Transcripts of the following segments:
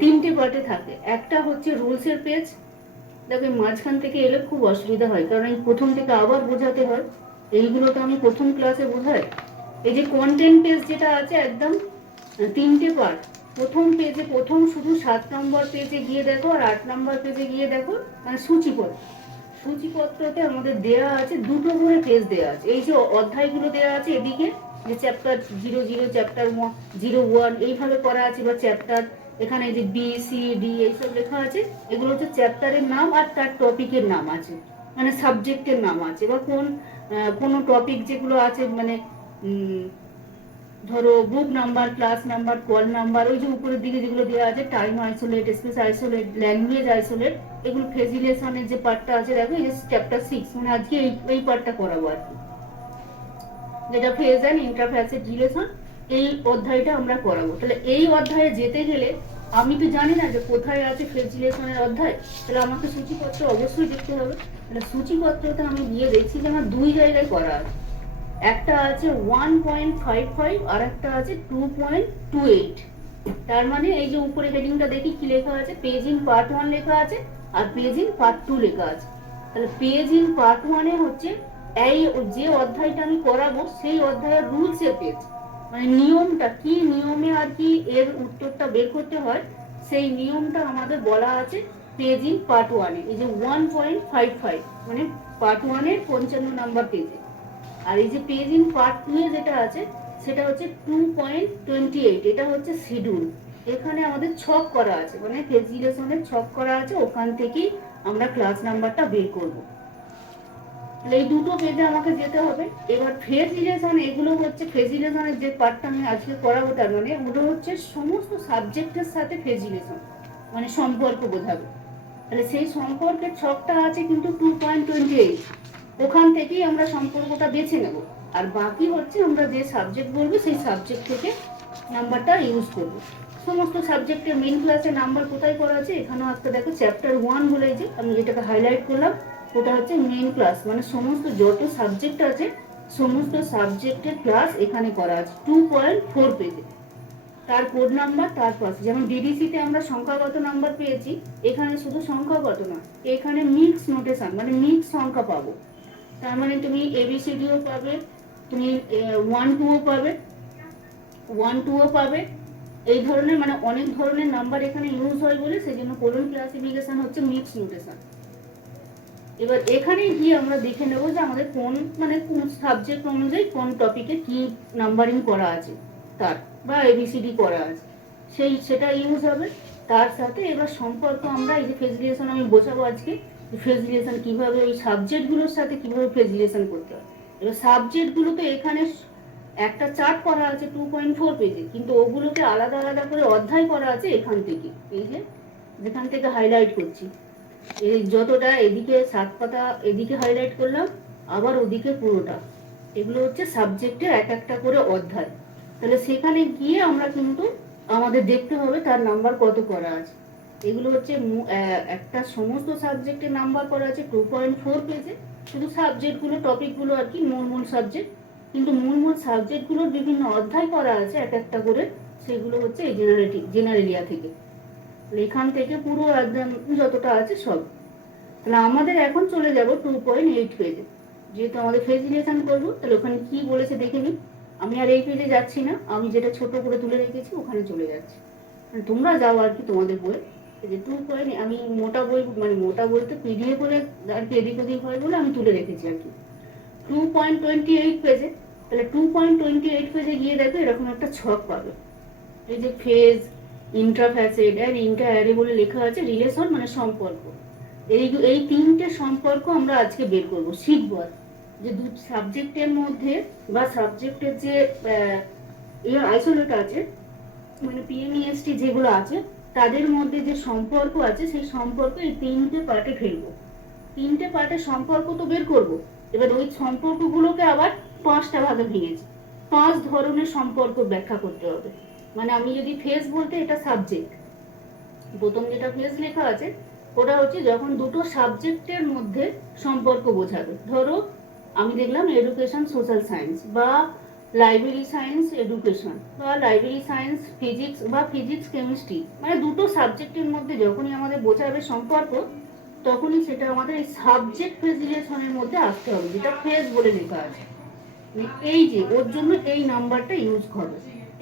তিনটে পার্টে থাকে। একটা হচ্ছে রুলসের পেজ, দেখো মাঝখান থেকে এলে খুব অসুবিধা হয়, কারণ এই প্রথম থেকে আবার বোঝাতে হয়, এইগুলো তো আমি প্রথম ক্লাসে বোঝাই। এই যে কন্টেন্ট পেজ যেটা আছে একদম তিনটে পার্ট। প্রথম পেজে প্রথম শুধু 7 নম্বর পেজে গিয়ে দেখো আর 8 নম্বর পেজে গিয়ে দেখো, মানে সূচিপত্র। সূচিপত্রতে আমাদের দেয়া আছে দুটো করে পেজ দেয়া আছে। এই যে অধ্যায়গুলো দেয়া আছে এদিকে, যে চ্যাপ্টার 00, চ্যাপ্টার 01 এইভাবে করা আছে, বা চ্যাপ্টার এখানে যে BCD এইসব লেখা আছে, এগুলো হচ্ছে চ্যাপ্টারের নাম আর তার টপিকের নাম আছে, মানে সাবজেক্টের নাম আছে, বা কোনো টপিক যেগুলো আছে, মানে ধরো বুক number, class number, call number, ওই যে উপরের দিকে যেগুলো দেওয়া আছে, time isolate, space isolate, language isolate, এগুলো ফেজিলেশনের যে পার্টটা আছে, দেখো এই চ্যাপ্টার 6, মানে আজকে এই পার্টটা করাবো আর কি, যেটা ফেজ অ্যান্ড ইন্টারফেসের রিলেশন, এই অধ্যায়টা আমরা করাবো। তাহলে এই অধ্যায়ে যেতে গেলে আমি তো জানি না যে কোথায় আছে ফেজিলেশনের অধ্যায়, তাহলে আমাকে সূচিপত্র অবশ্যই দেখতে হবে। তাহলে সূচিপত্রতে আমি গিয়ে দেখছি যে আমার দুই জায়গায় করা আছে, একটা আছে 1.55 আর একটা আছে 2.28। তার মানে এই যে উপরে হেডিংটা দেখি কি লেখা আছে, পেজ ইন পার্ট 1 লেখা আছে আর পেজ ইন পার্ট 2 লেখা আছে। তাহলে পেজ ইন পার্ট 1 এ হচ্ছে এই যে অধ্যায়টা আমি করাবো সেই অধ্যায়ের রুলস এর পেজ, মানে নিয়মটা কি, নিয়মে আর কি এর উত্তরটা বের করতে হয়, সেই নিয়মটা আমাদের বলা আছে পেজ ইন পার্ট 1 এ, এই যে 1.55, মানে পার্ট 1 এর 55 নম্বর পেজে। আর এই যে পেজ ইন পার্ট 2 এ যেটা আছে সেটা হচ্ছে 2.28, এটা হচ্ছে শিডিউল। এখানে আমাদের ছক করা আছে, মানে ফেজিলেশনের ছক করা আছে, ওখান থেকেই আমরা ক্লাস নাম্বারটা বের করব। এই দুটো পেজে আমাকে যেতে হবে। এবার ফেজিলেশন, এগুলো হচ্ছে ফেজিলেশনের যে পার্টটা আমি আজকে করাবো, তার মানে ওগুলো হচ্ছে সমস্ত সাবজেক্টের সাথে ফেজিলেশন, মানে সম্পর্ক বোঝাবে। তাহলে সেই সম্পর্কের ছকটা আছে কিন্তু 2.28, ওখান থেকেই আমরা সম্পর্কটা বেছে নেব। আর বাকি হচ্ছে আমরা যে সাবজেক্ট বলবো সেই সাবজেক্ট থেকে নাম্বারটা ইউজ করব। সমস্ত সাবজেক্টের মেন ক্লাসে নাম্বার কোথায় করা আছে, এখানেও একটা দেখো চ্যাপ্টার 1 বলে, যে আমি যেটাকে হাইলাইট করলাম ওটা হচ্ছে মেন ক্লাস, মানে সমস্ত যত সাবজেক্ট আছে সমস্ত সাবজেক্টের ক্লাস এখানে করা আছে 2.4 পেজে। তার কোড নাম্বার তার পাশে, যেমন ডিডিসিতে আমরা সংখ্যাগত নাম্বার পেয়েছি, এখানে শুধু সংখ্যাগত না, এখানে মিক্স নোটেশন, মানে মিক্স সংখ্যা পাবো। তার মানে তুমি এবিসিডিও পাবে, তুমি 1 2ও পাবে, 1 2ও পাবে, এই ধরনের মানে অনেক ধরনের নাম্বার এখানে ইউজ হয় বলে সেই জন্য কোলন ক্লাসিফিকেশন হচ্ছে মিক্স নোটেশন। এবার এখানে গিয়ে আমরা দেখে নেবো যে আমাদের কোন, মানে কোন সাবজেক্ট অনুযায়ী কোন টপিকে কি নাম্বারিং করা আছে তার, বা এবিসিডি করা আছে, সেটা ইউজ হবে। তার সাথে এবার সম্পর্ক আমরা এই যে ফেজিলেশন আমি বোঝাবো আজকে, ফেজিলেশন কিভাবে ওই সাবজেক্টগুলোর সাথে কিভাবে ফেজিলেশন করতে হয়। এবার সাবজেক্টগুলো তো এখানে একটা চার্ট করা আছে 2.4 পেজে, কিন্তু ওগুলোকে আলাদা আলাদা করে অধ্যায় করা আছে এখান থেকে, এই যে যেখান থেকে হাইলাইট করছি, এই যতটা এদিকে 7 পাতা এদিকে হাইলাইট করলাম, আবার ওদিকে পুরোটা, এগুলো হচ্ছে সাবজেক্টের এক একটা করে অধ্যায়। তাহলে সেখানে গিয়ে আমরা কিন্তু আমাদের দেখতে হবে তার নাম্বার কত করা আছে। এগুলো হচ্ছে একটা সমস্ত সাবজেক্টের নাম্বার করা আছে 2.4 পেজে, শুধু সাবজেক্টগুলো টপিকগুলো আর কি, মূল মূল সাবজেক্ট, কিন্তু মূল মূল সাবজেক্টগুলোর বিভিন্ন অধ্যায় করা আছে এক একটা করে, সেগুলো হচ্ছে এই জেনারেলিয়া থেকে, এখান থেকে পুরো একদম যতটা আছে সব। তাহলে আমাদের এখন চলে যাব 2.8 পেজে, যেহেতু আমাদের ফেজিলেশন করবো, তাহলে ওখানে কি বলেছে দেখে নিই। আমি আর এই পেজে যাচ্ছি না, আমি যেটা ছোট করে তুলে রেখেছি ওখানে চলে যাচ্ছি, তোমরা যাও আর কি তোমাদের বই। যে 2. আমি মোটা বই, মানে মোটা বইতে পিডিএফ বলে আর কি এদিক ওদিক হয় বলে আমি তুলে রেখেছি আর কি 2.28 পেজে। তাহলে 2.28 পেজে গিয়ে দেখো এরকম একটা ছক পাবে, এই যে ফেজ, ইন্ট্রাফ্যাসেট আর ইন্টার বলে লেখা আছে, রিলেশন মানে সম্পর্ক। এই তিনটে সম্পর্ক আমরা আজকে বের করব, শিখব যে দু সাবজেক্টের মধ্যে, বা সাবজেক্টের যে আইসোলেট আছে, মানে পিএমইএসটি যেগুলো আছে তাদের মধ্যে যে সম্পর্ক আছে সেই সম্পর্ক এই তিনটে পার্টে ফেলবো। তিনটে পার্টের সম্পর্ক তো বের করব। এবার ওই সম্পর্কগুলোকে আবার 5টা ভাগে ভেঙেছি, 5 ধরনের সম্পর্ক ব্যাখ্যা করতে হবে। মানে আমি যদি ফেজ বলতে, এটা সাবজেক্ট, প্রথম যেটা ফেজ লেখা আছে ওটা হচ্ছে যখন দুটো সাবজেক্টের মধ্যে সম্পর্ক বোঝাবে। ধরো আমি দেখলাম এডুকেশন সোশ্যাল সায়েন্স, বা লাইব্রেরি সায়েন্স এডুকেশন বা লাইব্রেরি সায়েন্স ফিজিক্স বা ফিজিক্স কেমিস্ট্রি, মানে দুটো সাবজেক্টের মধ্যে যখনই আমাদের বোঝাবে সম্পর্ক, তখনই সেটা আমাদের এই সাবজেক্ট ফেজ রিলেশনের মধ্যে আসতে হবে, যেটা ফেজ বলে লেখা আছে। এই যে ওর জন্য এই নাম্বারটা ইউজ হবে,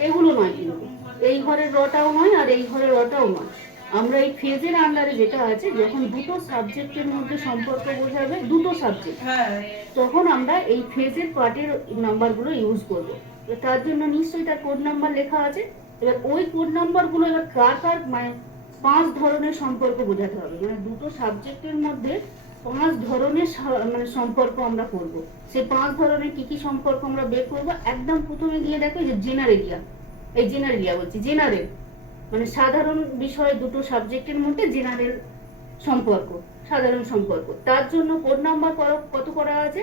এগুলো নয় কিন্তু, এই ঘরের রটাও নয় আর এই ঘরের রটাও নয়। আমরা এই ফেজের আন্ডারে যেটা আছে, যখন দুটো সাবজেক্টের মধ্যে সম্পর্ক বোঝাবে, দুটো সাবজেক্ট, তখন আমরা এই ফেজের পার্টের নাম্বারগুলো ইউজ করব। তার জন্য নিশ্চয়ই তার কোড নাম্বার লেখা আছে। এবার ওই কোড নাম্বারগুলো এবার কার কার মানে 5 ধরনের সম্পর্ক বোঝাতে হবে, মানে দুটো সাবজেক্টের মধ্যে 5 ধরনের মানে সম্পর্ক আমরা করব। সেই 5 ধরনের কি কি সম্পর্ক আমরা বের করব, একদম প্রথমে গিয়ে দেখো যে জেনারেলিয়া, এই জেনারেলিয়া বলছি, জেনারেল মানে সাধারণ বিষয়, দুটো সাবজেক্টের মধ্যে জেনারেল সম্পর্ক, সাধারণ সম্পর্ক। তার জন্য কোড নাম্বার কত করা আছে,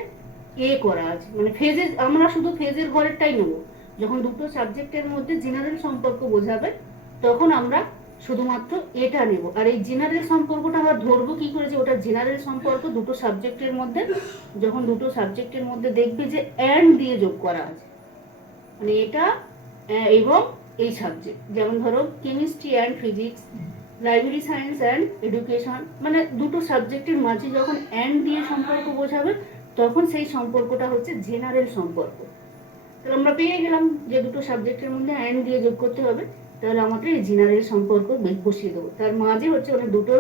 এ করা আছে, মানে ফেজে আমরা শুধু ফেজের ঘরেরটাই নেব। যখন দুটো সাবজেক্টের মধ্যে জেনারেল সম্পর্ক বোঝাবে, তখন আমরা শুধুমাত্র এটা নেব। আর এই জেনারেল সম্পর্কটা আমরা ধরবো কি করে যে ওটা জেনারেল সম্পর্ক দুটো সাবজেক্টের মধ্যে, যখন দুটো সাবজেক্টের মধ্যে দেখবে যে অ্যান্ড দিয়ে যোগ করা আছে, মানে এটা এবং এই সাবজেক্ট, যেমন ধরো chemistry and physics, library science and education, মানে দুটো সাবজেক্টের মাঝে যখন অ্যান্ড দিয়ে সম্পর্ক বোঝাবে, তখন সেই সম্পর্কটা হচ্ছে জেনারেল সম্পর্ক। তাহলে আমরা পেয়ে গেলাম যে দুটো সাবজেক্টের মধ্যে অ্যান্ড দিয়ে যোগ করতে হবে, তাহলে আমাদের এই জেনারেল সম্পর্ক বসিয়ে দেবো। তার মাঝে হচ্ছে মানে দুটো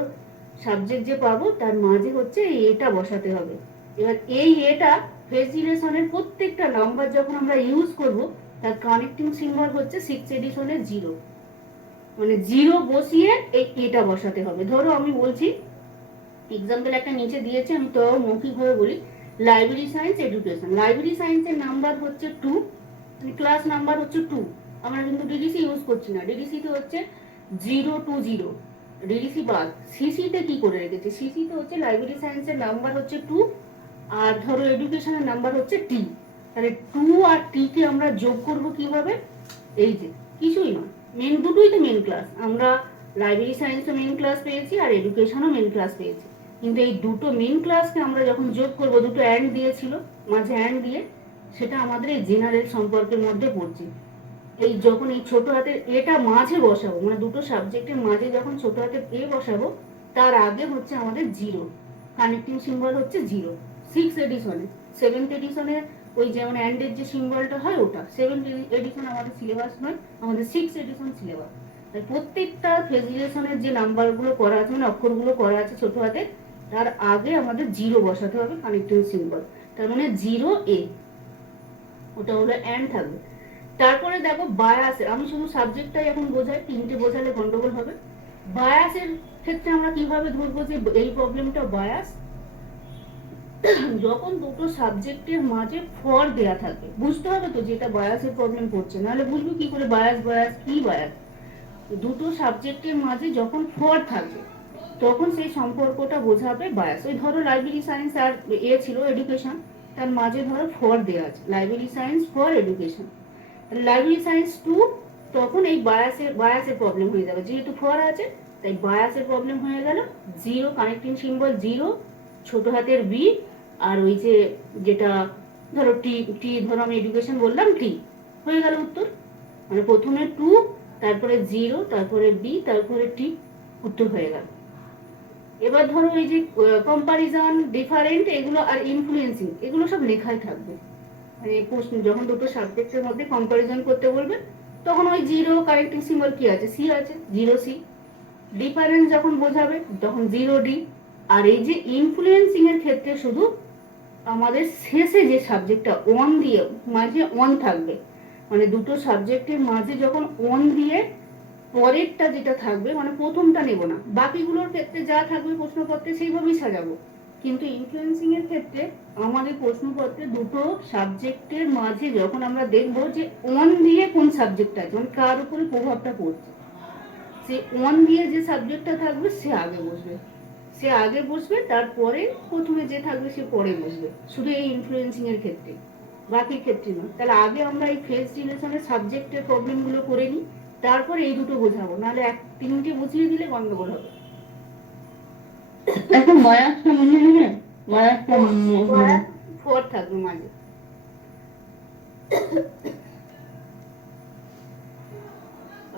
সাবজেক্ট যে পাবো তার মাঝে হচ্ছে এই এটা বসাতে হবে। এবার এই এটা ফেজ রিলেশনের প্রত্যেকটা নাম্বার যখন আমরা ইউজ করব, তার কানেক্টিং সিম্বল হচ্ছে 6 এডিশনের 0, মানে 0 বসিয়ে এই এটা বসাতে হবে। ধরো আমি বলছি এক্সাম্পল একটা নিচে দিয়েছে, আমি তো মৌখিকভাবে বলি, লাইব্রেরি সায়েন্স এডুকেশন, লাইব্রেরি সায়েন্সের নাম্বার হচ্ছে 2, মানে ক্লাস নাম্বার হচ্ছে 2। আমরা কিন্তু ডিডিসি ইউজ করছি না, ডিডিসি তে হচ্ছে 020, ডিডিসি বাদ। সিসি তে কি করে রেখেছে, সিসি তে হচ্ছে লাইব্রেরি সায়েন্সের নাম্বার হচ্ছে 2, আর ধরো এডুকেশনের নাম্বার হচ্ছে টি। তাহলে 2 আর টি কে আমরা যোগ করব কিভাবে, এই যে কিছুই না, মেন দুটোই তো মেন ক্লাস, আমরা লাইব্রেরি সায়েন্সও মেন ক্লাস পেয়েছি আর এডুকেশনও মেন ক্লাস পেয়েছি, কিন্তু এই দুটো মেন ক্লাসকে আমরা যখন যোগ করব, দুটো অ্যান্ড দিয়েছিল মাঝে অ্যান্ড দিয়ে, সেটা আমাদের এই জেনারেল সম্পর্কের মধ্যে পড়ছে। এই যখন এই ছোট হাতের এটা মাঝে বসাবো, মানে দুটো সাবজেক্টের মাঝে যখন ছোট হাতের এ বসাবো, তার আগে হচ্ছে আমাদের 0, কানেক্টিং সিম্বল হচ্ছে 0। 6 এডিশনে, 7th এডিশনে ওই যেমন অ্যান্ডের যে সিম্বলটা হয় ওটা, 7th এডিশন আমাদের সিলেবাস নয়, আমাদের 6 এডিশন সিলেবাস। তাই প্রত্যেকটা ফেজ রিলেশনের যে নাম্বারগুলো করা আছে, মানে অক্ষরগুলো করা আছে ছোট হাতে, তার আগে আমাদের 0 বসাতে হবে কানেক্টিং সিম্বল, তার মানে 0A, ওটা হলো অ্যান্ড থাকবে। তারপরে দেখো বায়াসের, আমি শুধু সাবজেক্টটাই এখন বোঝাই, 3টে বোঝালে গন্ডগোল হবে। বায়াসের ক্ষেত্রে আমরা কিভাবে ধরবো যে এই প্রবলেমটা বায়াস, যখন দুটো সাবজেক্টের মাঝে ফর দেয়া থাকে, বুঝতে হবে তো যেটা বায়াসের প্রবলেম পড়ছে, নাহলে বুঝবো কি করে বায়াস, বায়াস কি বায়াস। দুটো সাবজেক্টের মাঝে যখন ফর থাকে, তখন সেই সম্পর্কটা বোঝাবে বায়াস। ওই ধরো লাইব্রেরি সায়েন্স আর এ ছিল এডুকেশন, তার মাঝে ধরো ফর দেওয়া আছে, library science for education, library science 2, তখন এই বায়াসের প্রবলেম হয়ে যাবে, যেহেতু ফর আছে তাই বায়াসের প্রবলেম হয়ে গেল। 0 কানেক্টিং সিম্বল 0, ছোট হাতের বি, আর ওই যে যেটা ধরো টি, টি ধরো আমি এডুকেশন বললাম, টি হয়ে গেল উত্তর। মানে প্রথমে 2, তারপরে 0, তারপরে বি, তারপরে টি, উত্তর হয়ে গেল। এবার ধরো এই যে কম্পারিজন, ডিফারেন্ট, এগুলো আর ইনফ্লুয়েন্সিং, এগুলো সব লেখাই থাকবে। মানে প্রশ্ন যখন দুটো সাবজেক্টের মধ্যে কম্পারিজন করতে বলবে, তখন ওই 0 কারেক্টিং সিম্বল কি আছে, সি আছে, 0C। ডিফারেন্স যখন বোঝাবে তখন 0D। আর এই যে ইনফ্লুয়েন্সিং এর ক্ষেত্রে শুধু আমাদের শেষে যে সাবজেক্টটা অন দিয়ে, মাঝে অন থাকবে, মানে দুটো সাবজেক্টের মাঝে যখন অন দিয়ে পরেরটা যেটা থাকবে, মানে প্রথমটা নেব না, বাকিগুলোর ক্ষেত্রে যা থাকবে প্রশ্নপত্রে সেইভাবেই সাজাবো, কিন্তু ইনফ্লুয়েন্সিং এর ক্ষেত্রে আমাদের প্রশ্নপত্রে দুটো সাবজেক্টের মাঝে যখন আমরা দেখবো যে অন দিয়ে কোন সাবজেক্টটা আছে, মানে কার উপরে প্রভাবটা পড়ছে, সে অন দিয়ে যে সাবজেক্টটা থাকবে সে আগে বসবে, সে আগে বসবে, তারপরে প্রথমে যে থাকবে সে পরে বসবে, শুধু এই ইনফ্লুয়েন্সিং এর ক্ষেত্রে, বাকির ক্ষেত্রে নয়। তাহলে আগে আমরা এই ফেজ রিলেশনের সাবজেক্টের প্রবলেমগুলো করে নিই, তারপর এই দুটো বোঝাবো, নাহলে 3টে বুঝিয়ে দিলে গন্ডগোল হবে। এখন বয়সটা মনে হবে, বয়সটা ফর থাকবে মাঝে।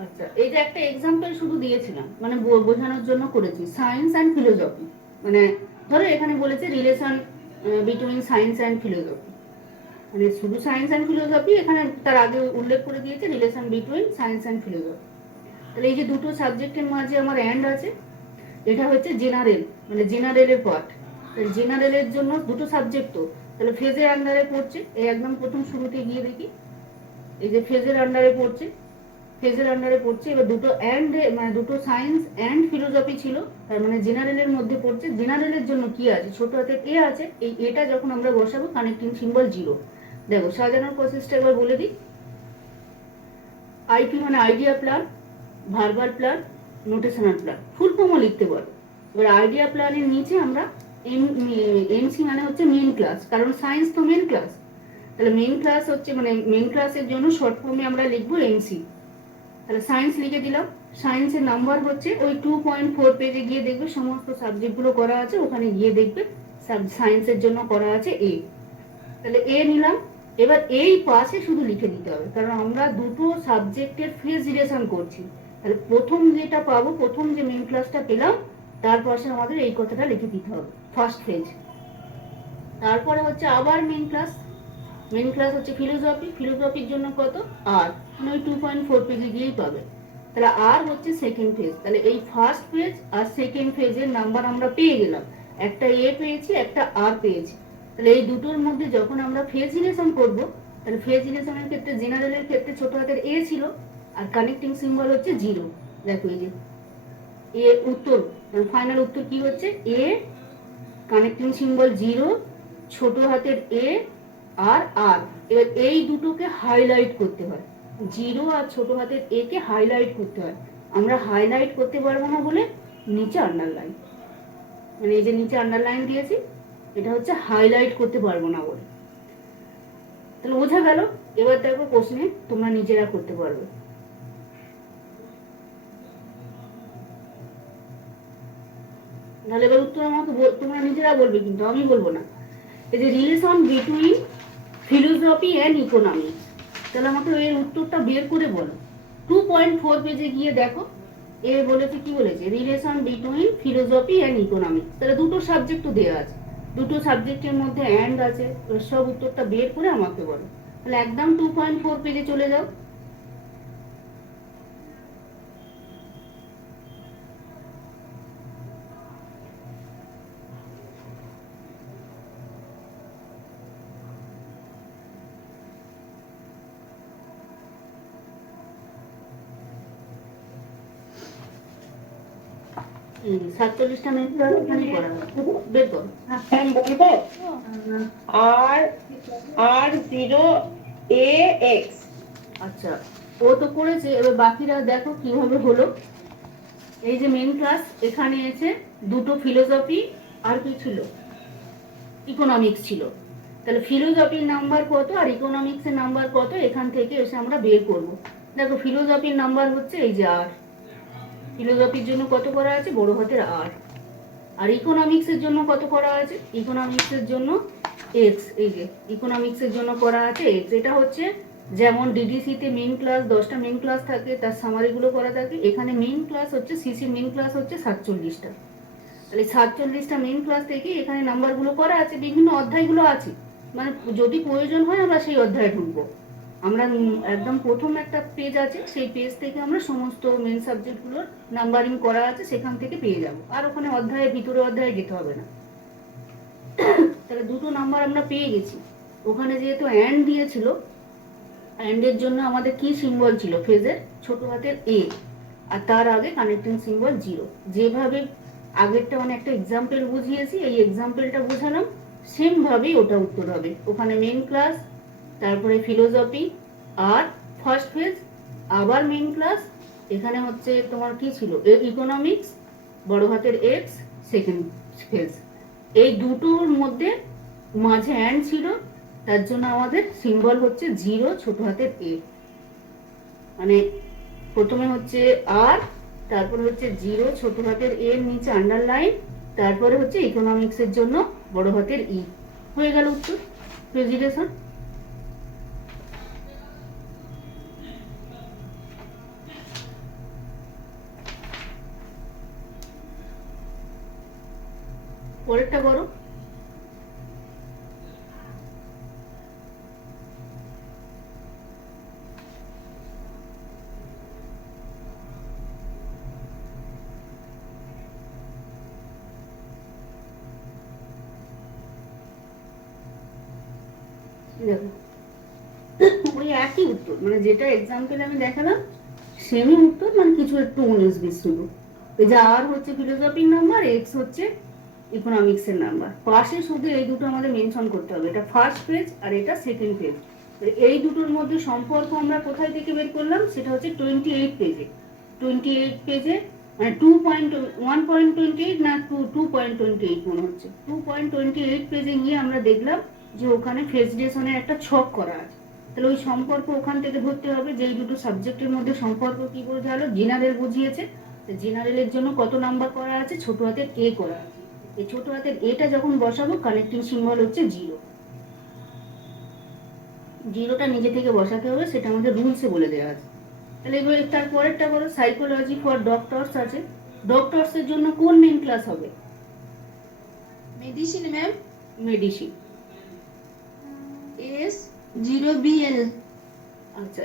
আচ্ছা, এই যে একটা এক্সাম্পল শুধু দিয়েছিলাম, মানে বোঝানোর জন্য করেছি, সায়েন্স অ্যান্ড ফিলোসফি। মানে ধরো এখানে বলেছে relation between science and philosophy, মানে শুধু সায়েন্স অ্যান্ড ফিলোসফি, এখানে তার আগে উল্লেখ করে দিয়েছে relation between science and philosophy. তাহলে এই যে দুটো সাবজেক্টের মাঝে আমার অ্যান্ড আছে, এটা হচ্ছে জেনারেল, মানে জেনারেলের পার্ট। জেনারেলের জন্য দুটো সাবজেক্ট, তো তাহলে ফেজের আন্ডারে পড়ছে। এই একদম প্রথম শুরুতে গিয়ে দেখি, এই যে ফেজের আন্ডারে পড়ছে, ফেজের আন্ডারে পড়ছে। এবার দুটো অ্যান্ড, মানে দুটো সায়েন্স অ্যান্ড ফিলোসফি ছিল, তার মানে জেনারেলের মধ্যে পড়ছে। জেনারেলের জন্য কি আছে, ছোট হাতের এ আছে। এই এটা যখন আমরা বসাবো, কানেক্টিং সিম্বল 0। দেখো সাজানোর প্রসেসটা একবার বলে দিই। আইপি মানে idea plan, verbal plan, notational plan, full ফর্মও লিখতে পারো। এবার আইডিয়া প্ল্যানের নিচে আমরা এমসি মানে হচ্ছে মেন ক্লাস, কারণ সায়েন্স তো মেন ক্লাস। তাহলে মেন ক্লাস হচ্ছে, মানে মেন ক্লাসের জন্য শর্ট ফর্মে আমরা লিখবো এমসি। তাহলে সায়েন্স লিখে দিলাম। সায়েন্সের নাম্বার হচ্ছে ওই 2.4 পেজে গিয়ে দেখবে সমস্ত সাবজেক্টগুলো করা আছে, ওখানে গিয়ে দেখবে সায়েন্সের জন্য করা আছে এ। তাহলে এ নিলাম। এবার এই পাশে শুধু লিখে দিতে হবে, কারণ আমরা দুটো সাবজেক্টের ফেজ রিলেশন করছি। তাহলে প্রথম যেটা পাবো, প্রথম যে মেন ক্লাসটা পেলাম, তার পাশে আমাদের এই কথাটা লিখে দিতে হবে, ফার্স্ট ফেজ। তারপরে হচ্ছে আবার মেন ক্লাস। মেন ক্লাস হচ্ছে ফিলোসফি, ফিলোসফির জন্য কত আর, মানে ওই 2.4 পেজে গিয়েই পাবে। তাহলে আর হচ্ছে সেকেন্ড ফেজ। তাহলে এই ফার্স্ট ফেজ আর সেকেন্ড ফেজের নাম্বার আমরা পেয়ে গেলাম, একটা এ পেয়েছি, একটা আর পেয়েছি। তাহলে এই দুটোর মধ্যে যখন আমরা ফেজ রিলেশন করব, তাহলে ফেজ রিলেশনের ক্ষেত্রে জেনারেলের ক্ষেত্রে ছোট হাতের এ ছিল, আর কানেক্টিং সিম্বল হচ্ছে 0। দেখো এই যে এ উত্তর, ফাইনাল উত্তর কি হচ্ছে, এ কানেক্টিং সিম্বল 0, ছোট হাতের এ আর আর। এবার এই দুটোকে হাইলাইট করতে হয়, 0 আর ছোট হাতের এ কে হাইলাইট করতে হয়। আমরা হাইলাইট করতে পারবো না বলে নিচে আন্ডারলাইন, মানে এই যে নিচে আন্ডারলাইন দিয়েছি, এটা হচ্ছে হাইলাইট করতে পারবো না বলে। তাহলে বোঝা গেল। এবার দেখো প্রশ্নে তোমরা নিজেরা করতে পারবে। তাহলে এবার উত্তর আমাকে তোমরা নিজেরা বলবে, কিন্তু আমি বলবো না। এই যে relation between philosophy and economics, তাহলে আমাকে এর উত্তরটা বের করে বলো। 2.4 পেজে গিয়ে দেখো, এ বলেছে, কি বলেছে, relation between philosophy and economics. তাহলে দুটো সাবজেক্ট তো দেওয়া আছে, দুটো সাবজেক্টের মধ্যে অ্যান্ড আছে, সব উত্তরটা বের করে আমাকে বলো। তাহলে একদম 2.4 পেজে চলে যাও। সাতচল্লিশটা মিনিট ওখানে করা বের করো। হ্যাঁ বলবো। আর আর 0 AX। আচ্ছা, ও তো করেছে, এবার বাকিরা দেখো কিভাবে হলো। এই যে মেন ক্লাস, এখানে এসে দুটো ফিলোসফি আর কি ছিল, ইকোনমিক্স ছিল। তাহলে ফিলোসফির নাম্বার কত আর ইকোনমিক্স এর নাম্বার কত, এখান থেকে এসে আমরা বের করব। দেখো ফিলোসফির নাম্বার হচ্ছে এই যে আর, ফিলোসফির জন্য কত করা আছে, বড় হাতের আর। আর ইকোনমিক্স এর জন্য কত করা আছে, ইকোনমিক্স এর জন্য এক্স। এই যে ইকোনমিক্স এর জন্য করা আছে এক্স। এটা হচ্ছে যেমন ডিডিসি তে মেইন ক্লাস 10টা মেইন ক্লাস থাকে, তার সামারিগুলো করা থাকে, এখানে মেইন ক্লাস হচ্ছে সিসি মেইন ক্লাস হচ্ছে 47টা। তাহলে 47টা মেইন ক্লাস থেকে এখানে নাম্বারগুলো করা আছে, বিভিন্ন অধ্যায়গুলো আছে, মানে যদি প্রয়োজন হয় আমরা সেই অধ্যায়ে ঢুকবো। আমরা একদম প্রথম একটা পেজ আছে, সেই পেজ থেকে আমরা সমস্ত মেন সাবজেক্টগুলোর নাম্বারিং করা আছে, সেখান থেকে পেয়ে যাব। আর ওখানে অধ্যায়ের ভিতরে অধ্যায়ে যেতে হবে না। তাহলে দুটো নাম্বার আমরা পেয়ে গেছি। ওখানে যেহেতু অ্যান্ড দিয়েছিল, অ্যান্ডের জন্য আমাদের কি সিম্বল ছিল, ফেজের ছোট হাতের এ, আর তার আগে কানেক্টিং সিম্বল 0। যেভাবে আগেরটা মানে একটা এক্সাম্পল বুঝিয়েছি, এই এক্সাম্পলটা বোঝালাম, সেম ভাবেই ওটা উত্তর হবে। ওখানে মেইন ক্লাস, তারপরে ফিলোসফি আর ফার্স্ট ফেজ, আবার মেইন ক্লাস, এখানে হচ্ছে তোমার কি ছিল, ইকোনমিক্স, বড় হাতের এক্স, সেকেন্ড ফেজ। এই দুটোর মধ্যে মাঝে অ্যান্ড ছিল, তার জন্য আমাদের সিম্বল হচ্ছে 0 ছোট হাতের এ। মানে প্রথমে হচ্ছে আর, তারপরে হচ্ছে 0 ছোট হাতের এর নিচে আন্ডারলাইন, তারপরে হচ্ছে ইকোনমিক্স এর জন্য বড় হাতের ই। হয়ে গেল উত্তর, প্রেজিডেশন। পরেরটা করো। দেখো ওই একই উত্তর, মানে যেটা এক্সাম্পল আমি দেখালাম সেমই উত্তর, মানে কিছু একটু 19-20 শুধু। এই যে আর হচ্ছে ফিলোসফির নাম্বার, এক্স হচ্ছে ইকোনমিক্স এর নাম্বার। পাশে শুধু এই দুটো আমাদের মেনশন করতে হবে, এটা ফার্স্ট পেজ আর এটা সেকেন্ড পেজ। এই দুটোর মধ্যে সম্পর্ক আমরা কোথায় থেকে বের করলাম, সেটা হচ্ছে 28 পেজে। 28 পেজে মানে 1.28 না 2.28 মনে হচ্ছে, 2.28 পেজে গিয়ে আমরা দেখলাম যে ওখানে ফেসিলিটেশনের একটা ছক করা আছে। তাহলে ওই সম্পর্ক ওখান থেকে ধরতে হবে, যে এই দুটো সাবজেক্টের মধ্যে সম্পর্ক কি বোঝালো, জেনারেল বুঝিয়েছে। জেনারেলের জন্য কত নাম্বার করা আছে, ছোট হাতের এ করা আছে। এই ছোট হাতের এটা যখন বসাবো কানেক্টিং সিম্বল হচ্ছে জিরো। জিরোটা নিজে থেকে বসাতে হবে, সেটা আমাদের রুলসে বলে দেওয়া আছে। তাহলে এবার তারপরেরটা বলো, সাইকোলজি ফর ডক্টরস আছে। ডক্টরস এর জন্য কোন মেইন ক্লাস হবে? Medicine ma'am, medicine. S0BL। আচ্ছা,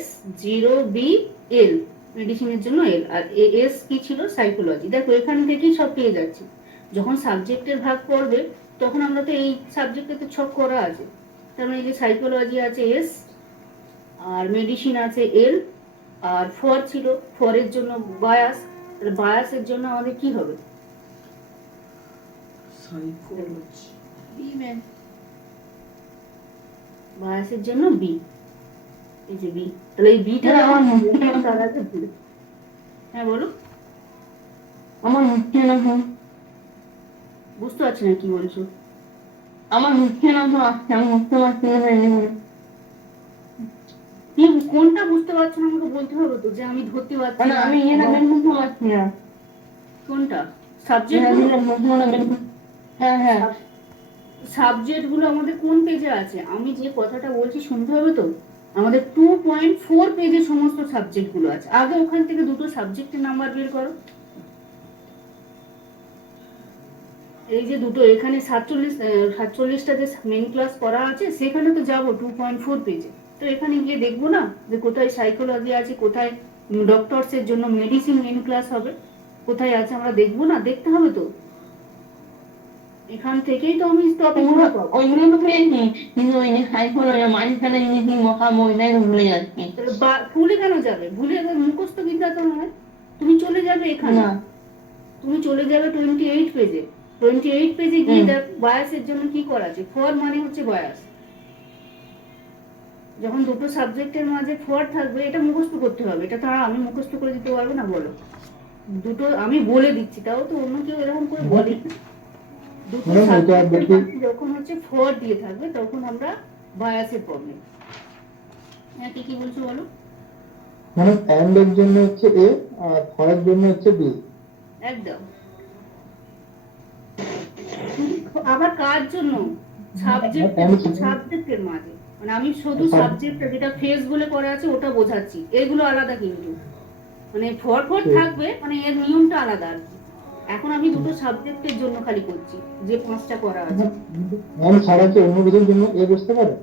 S0BL মেডিসিনের জন্য এল, আর এস কি ছিল, সাইকোলজি। দেখো এখান থেকেই সব পেয়ে যাচ্ছি। যখন সাবজেক্টের ভাগ পড়বে তখন আমরা তো এই সাবজেক্টে তো ছক করা আছে, তার মানে এই যে সাইকোলজি আছে এস, আর মেডিসিন আছে এল, আর ফর ছিল, ফরের জন্য বায়াস, তাহলে বায়াসের জন্য আমাদের কি হবে? সাইকোলজি। B ma'am. বায়াসের জন্য বি, এই যে বি। তাহলে এই বিটা আমার হ্যাঁ বলো, আমার মুখে না তো, বুঝতে পারছি না কি বলছো। আমার মুখে না তো আসছে, আমি বুঝতে পারছি না। কি কোনটা বুঝতে পারছো না আমাকে বলতে হবে তো, যে আমি ধরতে পারছি মানে না। আমি এটা বের করতে পারছি না। কোনটা সাবজেক্ট? হ্যাঁ হ্যাঁ, সাবজেক্ট গুলো আমাদের কোন পেজে আছে, আমি যে কথাটা বলছি শুনতে হবে তো। আমাদের 2.4 পেজে সমস্ত সাবজেক্ট গুলো আছে। আগে ওখান থেকে দুটো সাবজেক্টের নাম্বার বের করো। এই যে দুটো এখানে 47টা যে মেন ক্লাস করা আছে, সেখানে তো যাবো 2.4 পেজে। তো এখানে গিয়ে দেখবো না যে কোথায় সাইকোলজি আছে, কোথায় ডক্টরস এর জন্য মেডিসিন মেন ক্লাস হবে, কোথায় আছে আমরা দেখবো না, দেখতে হবে তো। এখান থেকেই তো আমি টপিকগুলো পাবো। ওইগুলো তো পেয়েছি, কিন্তু ওই যে সাইকোলজি মাঝখানে ইংলিশ বসাবো ওইটাই তো ভুলে যাচ্ছি। ভুলে কেন যাবে? ভুলে মুখস্থ বিদ্যা তো নয়। তুমি চলে যাবে এখানে, না, তুমি চলে যাবে 28 পেজে। 28 পেজে গিয়ে দেখ বায়াসের জন্য কি করা আছে। ফর মানে হচ্ছে বায়াস। যখন দুটো সাবজেক্টের মাঝে ফর থাকবে, এটা মুখস্থ করতে হবে। এটা তো আর আমি মুখস্থ করে দিতে পারবো না, বলো। দুটো আমি বলে দিচ্ছি, তাও তো অন্য কেউ এরকম করে বলে। দুটো সাবজেক্টের মাঝে যখন হচ্ছে ফর দিয়ে থাকবে তখন আমরা বায়াসের প্রবলেম। হ্যাঁ কি কি বলছো বলো। মানে এন্ড এর জন্য হচ্ছে এ আর ফরের জন্য হচ্ছে বি। একদম। আবার কার জন্য? সাবজেক্টের মাঝে, মানে আমি শুধু সাবজেক্ট যেটা ফেস বলে করা আছে ওটা বোঝাচ্ছি, এগুলো আলাদা কিন্তু। মানে ফর থাকবে, মানে এর নিয়মটা আলাদা আর কি। এখন আমি দুটো সাবজেক্টের জন্য খালি করছি, যে 5টা করা আছে। এন্ড ছাড়া কি অন্য কিছুর জন্য এ বসতে পারে?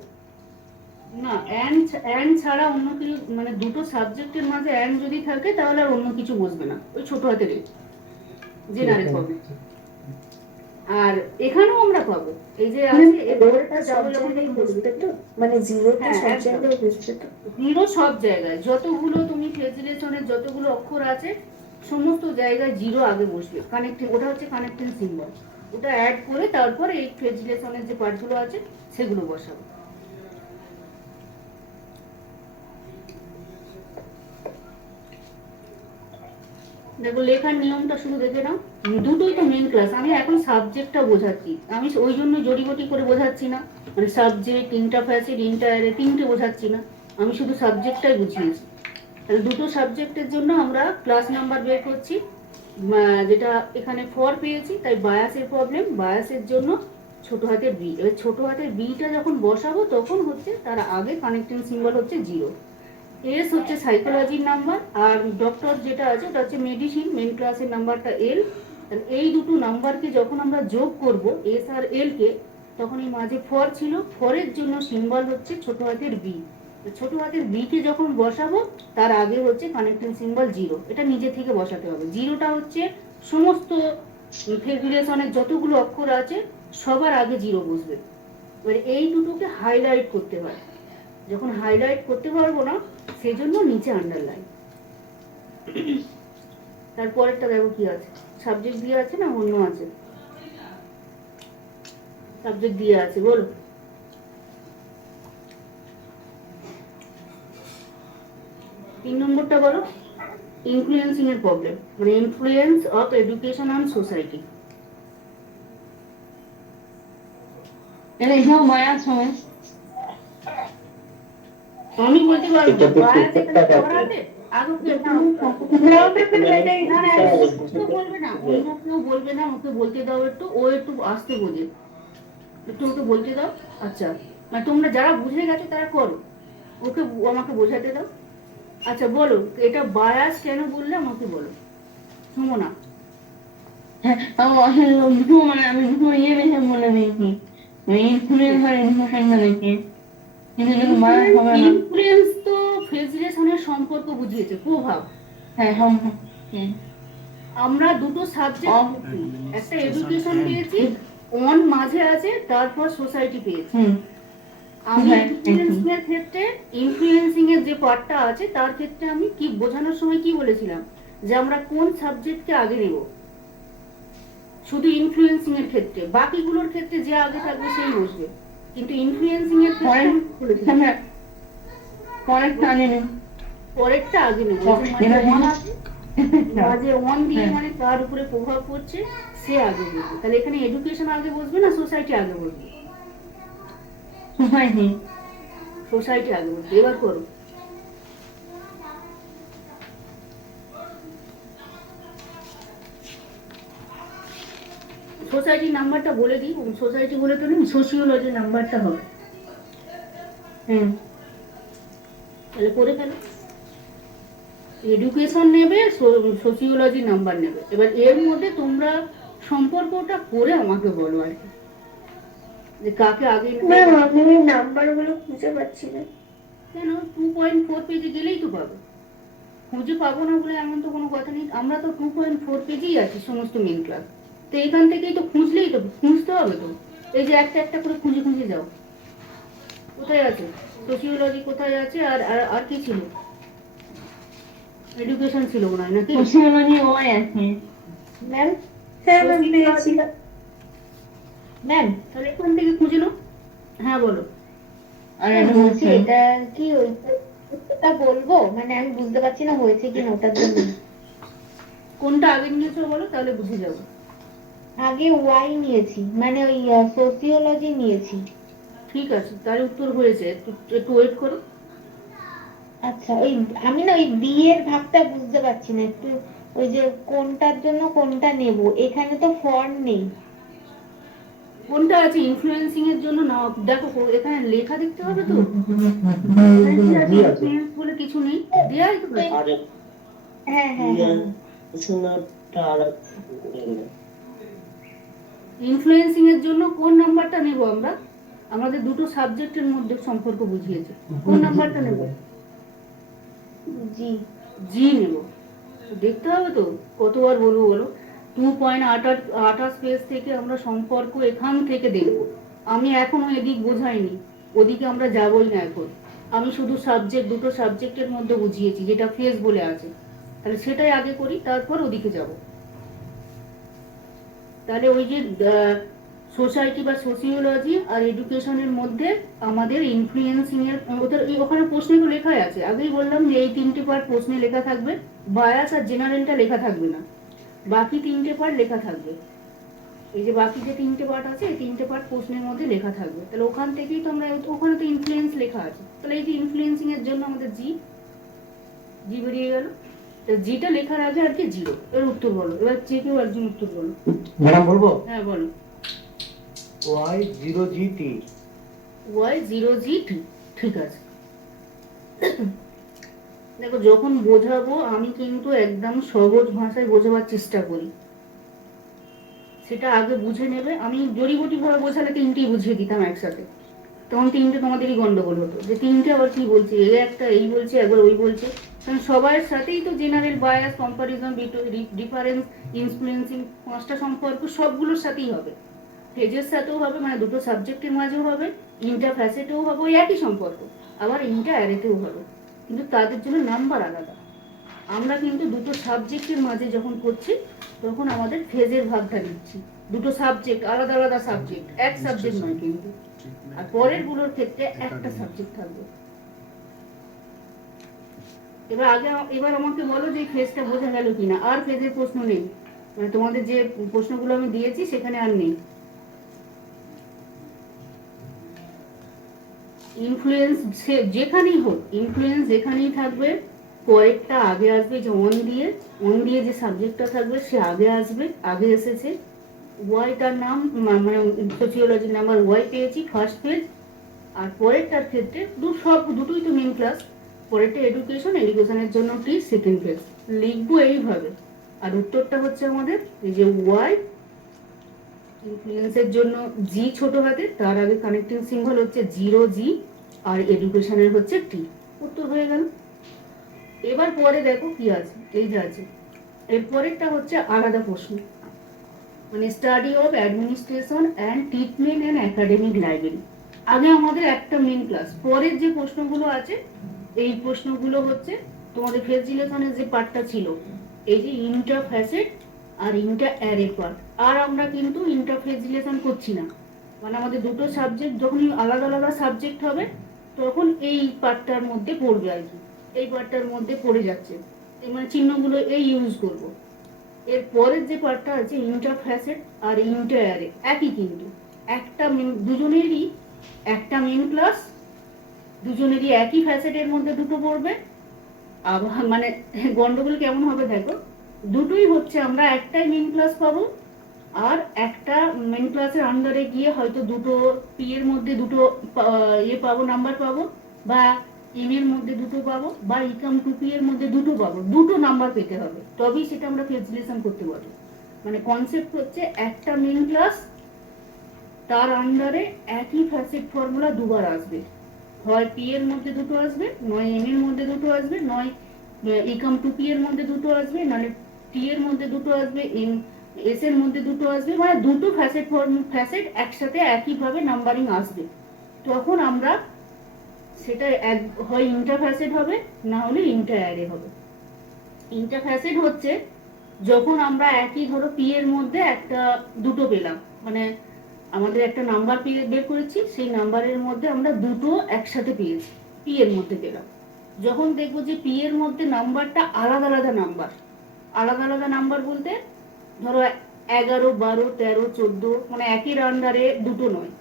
না, এন্ড ছাড়া অন্য কিছু, মানে দুটো সাবজেক্টের মাঝে এন্ড যদি থাকে তাহলে আর অন্য কিছু বসবে না, ওই ছোট হাতের জেনারেল পাবে। আর এখানেও আমরা পাবো, এই যে আছে ওটা সব জায়গায় বসবে তো, মানে জিরোটা হ্যাঁ, সব একদম। জায়গায় বসবে তো। জিরো সব জায়গায়, যতগুলো তুমি ফেসিলেশনের যতগুলো অক্ষর আছে সমস্ত জায়গায় জিরো আগে বসবে। কানেক্টিং, ওটা হচ্ছে কানেক্টিং সিম্বল। ওটা অ্যাড করে তারপর এই ফেসিলেশনের যে পার্টগুলো আছে সেগুলো বসাবো। দেখো লেখার নিয়মটা শুধু দেখে নাও। দুটোই তো মেন ক্লাস, আমি এখন সাবজেক্টটা বোঝাচ্ছি। আমি ওই জন্য জড়িবটি করে বোঝাচ্ছি না, মানে সাবজেক্ট, ইন্টারফেসিড, ইন্টারে তিনটে বোঝাচ্ছি না, আমি শুধু সাবজেক্টটাই বুঝিয়েছি। তাহলে দুটো সাবজেক্টের জন্য আমরা ক্লাস নাম্বার বের করছি, যেটা এখানে ফর পেয়েছি, তাই বায়াসের প্রবলেম। বায়াসের জন্য ছোট হাতের বি। এবার ছোট হাতের বিটা যখন বসাবো তখন হচ্ছে তার আগে কানেক্টিং সিম্বল হচ্ছে জিরো। এস হচ্ছে সাইকোলজির নাম্বার, আর ডক্টর যেটা আছে ওটা হচ্ছে মেডিসিন, মেন ক্লাসের নাম্বারটা এল, তাহলে এই দুটো নাম্বারকে যখন আমরা যোগ করব এস আর এল কে, তখন এই মাঝে ফর ছিল, ফরের জন্য সিম্বল হচ্ছে ছোট হাতের বি। ছোট হাতের বি কে যখন বসাবো তার আগে হচ্ছে কানেক্টিং সিম্বল জিরো, এটা নিজে থেকে বসাতে হবে। জিরোটা হচ্ছে সমস্ত ফেজিলেশনের যতগুলো অক্ষর আছে সবার আগে জিরো বসবে। এবার এই দুটোকে হাইলাইট করতে হয়, যখন হাইলাইট করতে পারবো না সেজন্য নিচে আন্ডারলাইন। তারপরেরটা দেখো কি আছে, সাবজেক্ট দিয়ে আছে না অন্য আছে? সাবজেক্ট দিয়ে আছে, বলো। তিন নম্বরটা বলো, ইনফ্লুয়েন্সিং এর প্রবলেম, মানে influence of education on society. এটা এখানেও বায়াস হবে। আমি বলতে পারবো এটা তো বায়াস ঠিক এখানে ঠাক করা আছে। আছে, আগে কেউ বলবে না, অন্য কেউ বলবে না, ওকে বলতে দাও একটু, ও একটু আসতে বোঝে, একটু ওকে বলতে দাও। আচ্ছা, মানে তোমরা যারা বুঝে গেছো তারা করো, ওকে আমাকে বোঝাতে দাও। আচ্ছা বলো, এটা বায়াস কেন বললে আমাকে বলো, সুমনা। হ্যাঁ, আসলে দুটো মানে আমি দুটো ইয়ে বেশি বলে দিয়েছি, ইনফ্লুয়েন্স আর এডুকেশন দেখি, কিন্তু এটা বায়াস হবে না। ইনফ্লুয়েন্স তো ফেজিলেশনের সম্পর্ক বুঝিয়েছে, প্রভাব। হ্যাঁ সম্ভব। আমরা দুটো সাবজেক্ট, একটা এডুকেশন পেয়েছি, অন মাঝে আছে, তারপর সোসাইটি পেয়েছি। আমি ইনফ্লুয়েন্সিং এর ক্ষেত্রে, ইনফ্লুয়েন্সিং এর যে পার্টটা আছে তার ক্ষেত্রে আমি কি বোঝানোর সময় কি বলেছিলাম, যে আমরা কোন সাবজেক্টকে আগে নেব, শুধু ইনফ্লুয়েন্সিং এর ক্ষেত্রে, বাকিগুলোর ক্ষেত্রে যে আগে থাকবে সেই বসবে, কিন্তু ইনফ্লুয়েন্সিং এর ক্ষেত্রে আমি বলেছিলাম পরেরটা আগে নেই। পরেরটা আগে নেব, মাঝে ওয়ান দিয়ে মানে তার উপরে প্রভাব পড়ছে সে আগে বসবে। তাহলে এখানে এডুকেশন আগে বসবে না সোসাইটি আগে বসবে? সোসাইটি। সোসাইটি আগে বসবে। এবার করো। সোসাইটি নাম্বারটা বলে দিই, সোসাইটি বলে তো সোশিওলজি নাম্বারটা হবে। তাহলে করে ফেলো, এডুকেশন নেবে, সোশিওলজি নাম্বার নেবে। এবার এর মধ্যে তোমরা সম্পর্কটা করে আমাকে বলো আর কি, যে কাকে আগে ম্যাম আমি নাম্বারগুলো খুঁজে পাচ্ছি না। কেন 2.4 পেজে গেলেই তো পাবে, খুঁজে পাবো না বলে এমন তো কোনো কথা নেই। আমরা তো 2.4 পেজেই আছি সমস্ত মেন ক্লাস, তো এখান থেকেই তো খুঁজলেই তো, খুঁজতে হবে তো, এই যে একটা একটা করে খুঁজে খুঁজে যাও। কোথায় আছে সোশিওলজি, কোথায় আছে, আর আর আর কি ছিল? এডুকেশন ছিল মনে হয় নাকি? সোশিওলজি ওয়াই আছে। ম্যাম হ্যাঁ ম্যাম পেয়েছি। ম্যাম তাহলে এখান থেকে খুঁজে নাও। হ্যাঁ বলো। আর বলছি এটা কি ওইটা বলবো, মানে আমি বুঝতে পারছি না হয়েছে কি না ওটার জন্য। কোনটা আগে নিয়েছো বলো, তাহলে বুঝে যাবো। আগে ওয়াই নিয়েছি, মানে ওই সোসিওলজি নিয়েছি। ঠিক আছে, তাহলে উত্তর হয়েছে, একটু একটু ওয়েট করো। আচ্ছা ওই আমি না ওই বি এর ভাগটা বুঝতে পারছি না একটু, ওই যে কোনটার জন্য কোনটা নেব, এখানে তো ফর নেই। কোনটা আছে ইনফ্লুয়েন্সিং এর জন্য না, দেখো এখানে লেখা দেখতে হবে তো, জি আছে। ইনফ্লুয়েন্স বলে কিছু নেই, দেয়াই তো আছে। হ্যাঁ হ্যাঁ হ্যাঁ ইনফ্লুয়েন্সিং এর জন্য কোন নাম্বারটা নেব আমরা? আমাদের দুটো সাবজেক্টের মধ্যে সম্পর্ক বুঝিয়েছে, কোন নাম্বারটা নেব? জি জি নেব। দেখতে হবে তো, কতবার বলবো বলো, 2.28 পেজ থেকে আমরা সম্পর্ক এখান থেকে দেখব। আমি এখনো এদিক বোঝাইনি, ওদিকে আমরা যাবই না এখন। আমি শুধু সাবজেক্ট, দুটো সাবজেক্টের মধ্যে বুঝিয়েছি যেটা ফেজ বলে আছে, তাহলে সেটাই আগে করি, তারপর ওদিকে যাব। তাহলে ওই যে সোসাইটি বা সোশিওলজি আর এডুকেশনের মধ্যে আমাদের ইনফ্লুয়েন্সিং এর ওদের ওখানে প্রশ্নগুলো লেখাই আছে, আগেই বললাম যে এই তিনটে পার্ট প্রশ্নে লেখা থাকবে, বায়াস আর জেনারেলটা লেখা থাকবে না, বাকি তিনটে পার্ট লেখা থাকবে। এই যে বাকি যে তিনটে পার্ট আছে, এই তিনটে পার্ট প্রশ্নের মধ্যে লেখা থাকবে, তাহলে ওখান থেকেই তো আমরা, ওখানে তো ইনফ্লুয়েন্স লেখা আছে, তাহলে এই যে ইনফ্লুয়েন্সিং এর জন্য আমাদের জি, জি বেরিয়ে গেল। তো জিটা লেখার আগে আর কি জিরো। এর উত্তর বলো, এবার যে কেউ একজন উত্তর বলো। ম্যাডাম বলবো, হ্যাঁ বলো। Y0GT। Y0GT, ঠিক আছে। দেখো যখন বোঝাবো আমি কিন্তু একদম সহজ ভাষায় বোঝাবার চেষ্টা করি, সেটা আগে বুঝে নেবে। আমি জড়িবুটি ভাবে বোঝালে তিনটেই বুঝিয়ে দিতাম একসাথে, তখন তিনটে তোমাদেরই গন্ডগোল হতো যে তিনটে আবার কি বলছে, এ একটা এই বলছে একবার ওই বলছে। কারণ সবার সাথেই তো general bias, comparison, difference, influencing, পাঁচটা সম্পর্ক সবগুলোর সাথেই হবে। ফেজের সাথেও হবে, মানে দুটো সাবজেক্টের মাঝেও হবে, ইন্টার ফ্যাসেটেও হবে ওই একই সম্পর্ক, আবার ইন্টার অ্যারেতেও হবে, কিন্তু তাদের জন্য নাম্বার আলাদা। আমরা কিন্তু দুটো সাবজেক্টের মাঝে যখন করছি তখন আমাদের ফেজের ভাগটা নিচ্ছি, দুটো সাবজেক্ট আলাদা আলাদা সাবজেক্ট, এক সাবজেক্ট নয় কিন্তু। আর পরের গুলোর ক্ষেত্রে একটা সাবজেক্ট থাকবে। এবার আমাকে বলো যে ফেজটা বোঝা গেল কিনা। আর ফেজের প্রশ্ন নেই, মানে তোমাদের যে প্রশ্নগুলো আমি দিয়েছি সেখানে আর নেই। ইনফ্লুয়েন্স যেখানেই হোক, ইনফ্লুয়েন্স যেখানেই থাকবে, পরেরটা আগে আসবে, যে অন দিয়ে যে সাবজেক্টটা থাকবে সে আগে আসবে, আগে এসেছে। ওয়াইটার নাম মানে সোসিওলজির নাম্বার ওয়াই পেয়েছি ফার্স্ট পেজ। আর পরেরটার ক্ষেত্রে দুটোই তো মেন ক্লাস। পরেরটা এডুকেশনের জন্য টি সেকেন্ড পেজ লিখবো এইভাবে। আর উত্তরটা হচ্ছে আমাদের এই যে ওয়াই, ইনফ্লুয়েন্সের জন্য জি ছোট হাতে, তার আগে কানেক্টিং সিম্বল হচ্ছে 0G, আর এডুকেশনের হচ্ছে টি। উত্তর হয়ে গেল। এবার পরে দেখো কি আছে, এই যে আছে এর পরেরটা হচ্ছে আলাদা প্রশ্ন, মানে study of administration and treatment and academic library. আগে আমাদের একটা মেন ক্লাস, পরের যে প্রশ্নগুলো আছে এই প্রশ্নগুলো হচ্ছে তোমাদের ফেজিলেশনের যে পার্টটা ছিল, এই যে ইন্টার ফ্যাসেট আর ইন্টার অ্যারে পার্ট। আর আমরা কিন্তু ইন্টার ফেজিলেশন করছি না, মানে আমাদের দুটো সাবজেক্ট যখনই আলাদা আলাদা সাবজেক্ট হবে তখন এই পার্টটার মধ্যে পড়বে আর কি, এই পার্টটার মধ্যে পড়ে যাচ্ছে, এই মানে চিহ্নগুলো এই ইউজ করব। এর পরের যে পার্টটা আছে ইন্টার ফ্যাসেট আর ইন্টার অ্যারে একই, কিন্তু দুজনেরই একটা মেন ক্লাস, দুজনেরই একই ফ্যাসেটের মধ্যে দুটো পড়বে। আবার মানে গন্ডগোল কেমন হবে দেখো, দুটোই হচ্ছে আমরা একটাই মেন ক্লাস পাবো, আর একটা মেন ক্লাসের আন্ডারে গিয়ে হয়তো দুটো পি এর মধ্যে দুটো পাবো, নাম্বার পাবো, বা এম এর মধ্যে দুটো পাবো, বা ইকাম টু পি এর মধ্যে দুটো পাবো, দুটো নাম্বার পেতে হবে তবেই সেটা আমরা ফেজিলেশন করতে পারবো। মানে কনসেপ্ট হচ্ছে একটা মেন ক্লাস, তার আন্ডারে একই ফ্যাসেট ফর্মুলা দুবার আসবে, হয় পি এর মধ্যে দুটো আসবে, নয় এম এর মধ্যে দুটো আসবে, নয় ইকাম টু পি এর মধ্যে দুটো আসবে, নাহলে টি এর মধ্যে দুটো আসবে, এস এর মধ্যে দুটো আসবে, মানে দুটো ফ্যাসেট একসাথে একইভাবে নাম্বারিং আসবে। তখন আমরা সেটা হয় ইন্টার ফ্যাসেট হবে, না হলে ইন্টার অ্যারে হবে। ইন্টার ফ্যাসেট হচ্ছে যখন আমরা একই ধরো পি এর মধ্যে একটা দুটো পেলাম, মানে আমাদের একটা নাম্বার বের করেছি, সেই নাম্বারের মধ্যে আমরা দুটো একসাথে পেয়েছি, পি এর মধ্যে পেলাম। যখন দেখবো যে পি এর মধ্যে নাম্বারটা আলাদা আলাদা নাম্বার, আলাদা আলাদা নাম্বার বলতে ধরো 11, 12, 13, 14, মানে একই আন্ডারে দুটো নয়,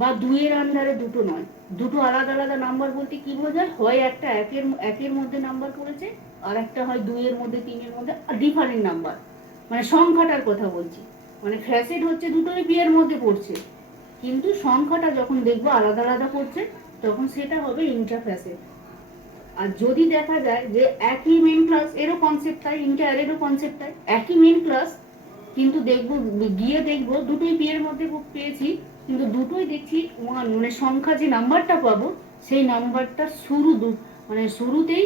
বা 2 এর আন্ডারে দুটো নয়, দুটো আলাদা আলাদা নাম্বার বলতে কি বোঝায়, হয় একটা একের মধ্যে নাম্বার পড়েছে, আর একটা হয় 2 এর মধ্যে, 3 এর মধ্যে, ডিফারেন্ট নাম্বার, মানে সংখ্যাটার কথা বলছি। মানে ফ্যাসেট হচ্ছে দুটোই পি এর মধ্যে পড়ছে, কিন্তু সংখ্যাটা যখন দেখবো আলাদা আলাদা পড়ছে তখন সেটা হবে ইন্টার ফ্যাসেট। আর যদি দেখা যায় যে একই মেন ক্লাস, এরও কনসেপ্ট তাই, ইন্টার অ্যারেরও কনসেপ্ট তাই, একই মেন ক্লাস, কিন্তু দেখবো গিয়ে দেখবো দুটোই পি এর মধ্যে পেয়েছি, কিন্তু দুটোই দেখছি মানে সংখ্যা যে নাম্বারটা পাবো সেই নাম্বারটা মানে শুরুতেই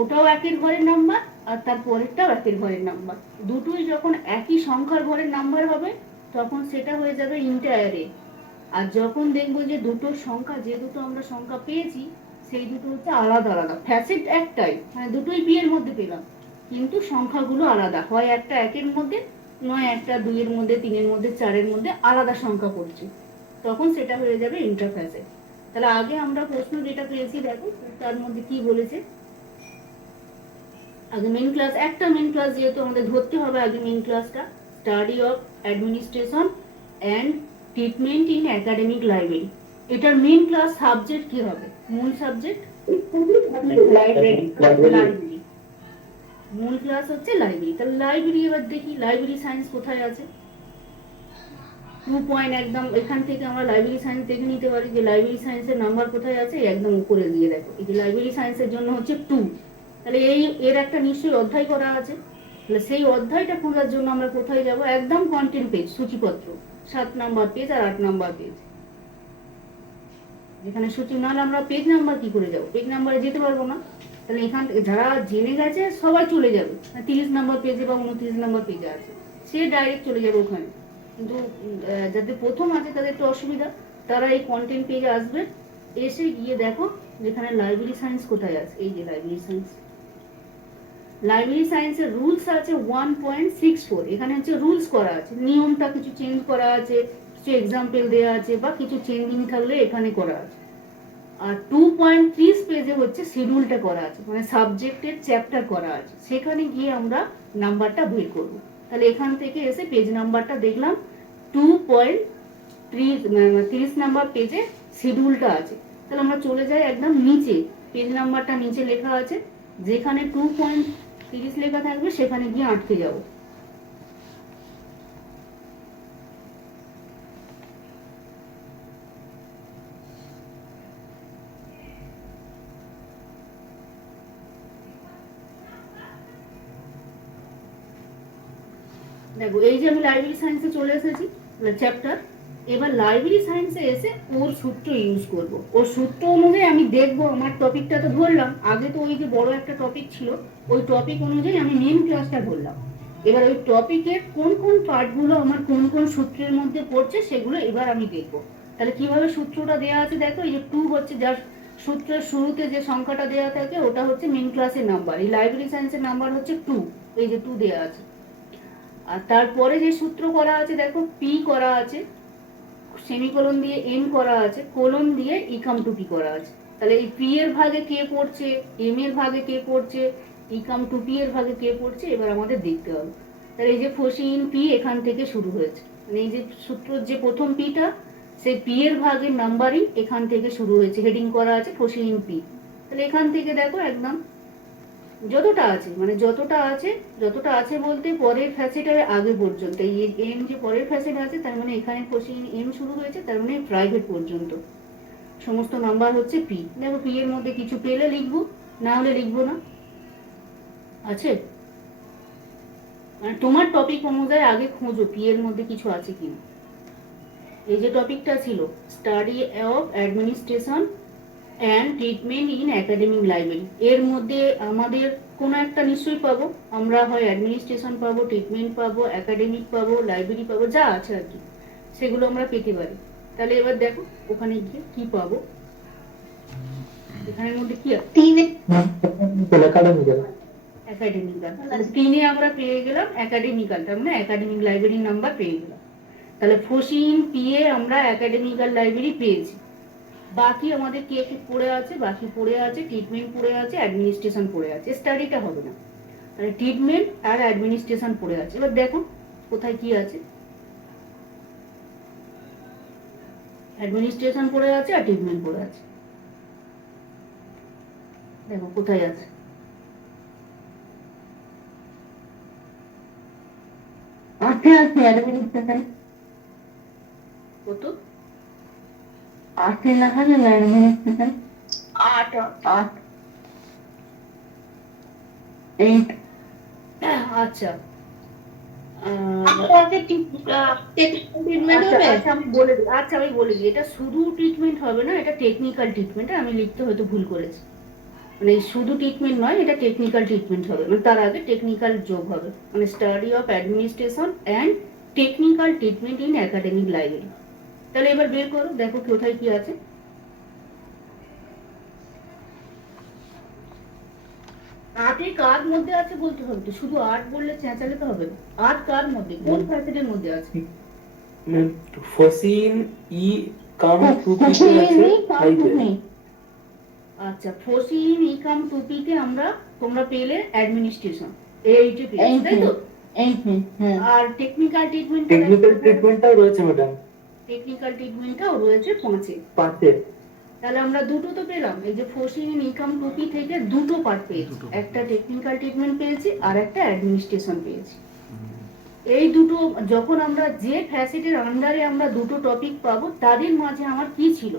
ওটাও একের ঘরের নাম্বার, আর তার পরেরটাও একের ঘরের নাম্বার, দুটোই যখন একই সংখ্যার ঘরের নাম্বার হবে তখন সেটা হয়ে যাবে ইন্টার অ্যারে। আর যখন দেখবো যে দুটো সংখ্যা, যে দুটো আমরা সংখ্যা পেয়েছি সেই দুটো হচ্ছে আলাদা আলাদা, ফ্যাসেট একটাই, মানে দুটোই পি এর মধ্যে পেলাম, কিন্তু সংখ্যাগুলো আলাদা, হয় একটা একের মধ্যে, নয় একটা 2 এর মধ্যে, 3 এর মধ্যে, 4 এর মধ্যে আলাদা সংখ্যা পড়ছে, তখন সেটা হয়ে যাবে ইন্টার ফ্যাসেট। তাহলে আগে আমরা প্রশ্ন যেটা পেয়েছি দেখো তার মধ্যে কি বলেছে, আগে মেন ক্লাস, একটা মেন ক্লাস যেহেতু আমাদের ধরতে হবে, আগে মেন ক্লাসটা study of administration and treatment in academic library. এটার মেন ক্লাস সাবজেক্ট কি হবে, মূল সাবজেক্ট লাইব্রেরি। লাইব্রেরি, মূল ক্লাস হচ্ছে লাইব্রেরি। তাহলে লাইব্রেরি এবার দেখি লাইব্রেরি সায়েন্স কোথায় আছে। 2 পয়েন্ট একদম এখান থেকে আমরা লাইব্রেরি সায়েন্স দেখে নিতে পারি যে লাইব্রেরি সায়েন্সের নাম্বার কোথায় আছে, একদম উপরে দিয়ে দেখো এই যে লাইব্রেরি সায়েন্সের জন্য হচ্ছে 2। তাহলে এর একটা নিশ্চয়ই অধ্যায় করা আছে, তাহলে সেই অধ্যায়টা খোঁজার জন্য আমরা কোথায় যাব? একদম কন্টেন্ট পেজ, সূচিপত্র, 7 নাম্বার পেজ আর 8 নাম্বার পেজ। যেখানে সূচি, নাহলে আমরা পেজ নাম্বার কি করে যাব? পেজ নাম্বারে যেতে পারবো না। তাহলে এখান থেকে যারা জেনে গেছে সবাই চলে যাবে 30 নাম্বার পেজে বা 29 নাম্বার পেজে আছে, সে ডাইরেক্ট চলে যাবে ওখানে। কিন্তু যাদের প্রথম আছে তাদের একটু অসুবিধা, তারা এই কন্টেন্ট পেজে আসবে, এসে গিয়ে দেখো যেখানে লাইব্রেরি সায়েন্স কোথায় আছে, এই যে লাইব্রেরি সায়েন্স। লাইব্রেরি সায়েন্সের রুলস আছে 1.64, এখানে হচ্ছে রুলস করা আছে, নিয়মটা কিছু চেঞ্জ করা আছে, কিছু এক্সাম্পল দেওয়া আছে বা কিছু চেঞ্জিং থাকলে এখানে করা আছে। আর 2.30 পেজে হচ্ছে শিডিউলটা করা আছে, মানে সাবজেক্টের চ্যাপ্টার করা আছে, সেখানে গিয়ে আমরা নাম্বারটা বের করব। তাহলে এখান থেকে এসে পেজ নাম্বারটা দেখলাম 2.30 নাম্বার পেজে শিডিউলটা আছে। তাহলে আমরা চলে যাই একদম নিচে, পেজ নাম্বারটা নিচে লেখা আছে, যেখানে 2.30 লেখা থাকবে সেখানে গিয়ে আটকে যাব। দেখো এই যে আমি লাইব্রেরি সায়েন্সে চলে এসেছি, চ্যাপ্টার। এবার লাইব্রেরি সায়েন্সে এসে ওর সূত্র ইউজ করব। ওর সূত্র অনুযায়ী আমি দেখবো, আমার টপিকটা তো ধরলাম, আগে তো ওই যে বড় একটা টপিক ছিল, ওই টপিক অনুযায়ী আমি মেন ক্লাসটা ধরলাম। এবার ওই টপিকের কোন কোন পার্টগুলো আমার কোন কোন সূত্রের মধ্যে পড়ছে সেগুলো এবার আমি দেখবো। তাহলে কিভাবে সূত্রটা দেওয়া আছে দেখো, এই যে 2 হচ্ছে, যার সূত্রের শুরুতে যে সংখ্যাটা দেওয়া থাকে ওটা হচ্ছে মেন ক্লাসের নাম্বার, এই লাইব্রেরি সায়েন্সের নাম্বার হচ্ছে 2, এই যে 2 দেওয়া আছে। আর তারপরে যে সূত্র করা আছে দেখো, পি করা আছে, সেমিকোলন দিয়ে এন করা আছে, কোলন দিয়ে ইকাম টু পি করা আছে। তাহলে এই পি এর ভাগে কে পড়ছে, এম এর ভাগে কে পড়ছে, ইকাম টু পি এর ভাগে কে পড়ছে, এবার আমাদের দেখতে হবে। তাহলে এই যে ফসি ইন পি এখান থেকে শুরু হয়েছে, মানে এই যে সূত্রের যে প্রথম পিটা, সেই পি এর ভাগের নাম্বারিং এখান থেকে শুরু হয়েছে, হেডিং করা আছে ফসি ইন পি। তাহলে এখান থেকে দেখো একদম যতটা আছে, মানে যতটা আছে বলতে পরের ফ্যাসেটের আগে পর্যন্ত, এই এম যে পরের ফ্যাসেট আছে তার মানে এখানে কোশ্চেন এম শুরু হয়েছে, তার মানে প্রাইভেট পর্যন্ত সমস্ত নাম্বার হচ্ছে পি। দেখো পি এর মধ্যে কিছু পেলে লিখবো, না হলে লিখবো না, আছে। মানে তোমার টপিক অনুযায়ী আগে খোঁজো পি এর মধ্যে কিছু আছে কিনা। এই যে টপিকটা ছিল study of administration and treatment in academic library, এর মধ্যে আমাদের কোনো একটা নিশ্চয়ই পাবো আমরা, হয় অ্যাডমিনিস্ট্রেশন পাবো, ট্রিটমেন্ট পাবো, একাডেমিক পাবো, লাইব্রেরি পাবো, যা আছে আর কি সেগুলো আমরা পেতে পারি। তাহলে এবার দেখো ওখানে গিয়ে কি পাবো, এখানের মধ্যে কি আছে, 3 একাডেমিক্যাল। একাডেমিক্যাল। 3-এ আমরা পেয়ে গেলাম একাডেমিক্যাল, তার মানে একাডেমিক লাইব্রেরির নাম্বার পেয়ে গেলাম। তাহলে ফসিন পি এ আমরা একাডেমিক্যাল লাইব্রেরি পেয়েছি। বাকি আমাদের কে কে পড়ে আছে, বাকি পড়ে আছে ট্রিটমেন্ট পড়ে আছে, অ্যাডমিনিস্ট্রেশন পড়ে আছে, স্টাডিটা হবে না। তাহলে ট্রিটমেন্ট আর অ্যাডমিনিস্ট্রেশন পড়ে আছে। এবার দেখো কোথায় কি আছে, অ্যাডমিনিস্ট্রেশন পড়ে আছে আর ট্রিটমেন্ট পড়ে আছে। দেখো কোথায় আছে, আছে অ্যাডমিনিস্ট্রেশন কত, আছে লেখা যায় না অ্যাডমিনিস্ট্রেশন 8 8 8। আচ্ছা ট্রিটমেন্ট হবে। আমি বলে দিই, এটা শুধু ট্রিটমেন্ট হবে না, এটা টেকনিক্যাল ট্রিটমেন্ট, আমি লিখতে হয়তো ভুল করেছি, মানে শুধু ট্রিটমেন্ট নয়, এটা টেকনিক্যাল ট্রিটমেন্ট হবে, মানে তার আগে টেকনিক্যাল যোগ হবে, মানে study of administration and technical treatment in academic library. তাহলে এবার বের করো, দেখো কোথায় কি আছে। আটে কার মধ্যে আছে বলতে হবে তো, শুধু আট বললে চেঁচালে তো হবে না। আট কার মধ্যে, কোন ফ্যাসেটের মধ্যে আছে? ফসিন ই কাম টুপিতে আছে 5 এ। আচ্ছা, ফসিন ইকাম টুপিতে আমরা, তোমরা পেলে অ্যাডমিনিস্ট্রেশন, এইটে পেয়েছি তাই তো। হ্যাঁ আর টেকনিক্যাল ট্রিটমেন্ট, টেকনিক্যাল ট্রিটমেন্টটাও রয়েছে ম্যাডাম টেকনিক্যাল ট্রিটমেন্টটাও রয়েছে 5-এ। 5 এ। তাহলে আমরা দুটো তো পেলাম, এই যে ফসিন ইনকাম টুপি থেকে দুটো পার্ট পেয়েছি, একটা টেকনিক্যাল ট্রিটমেন্ট পেয়েছি আর একটা অ্যাডমিনিস্ট্রেশন পেয়েছি। এই দুটো যখন আমরা যে ফ্যাসেটের আন্ডারে আমরা দুটো টপিক পাবো, তাদের মাঝে আমার কি ছিল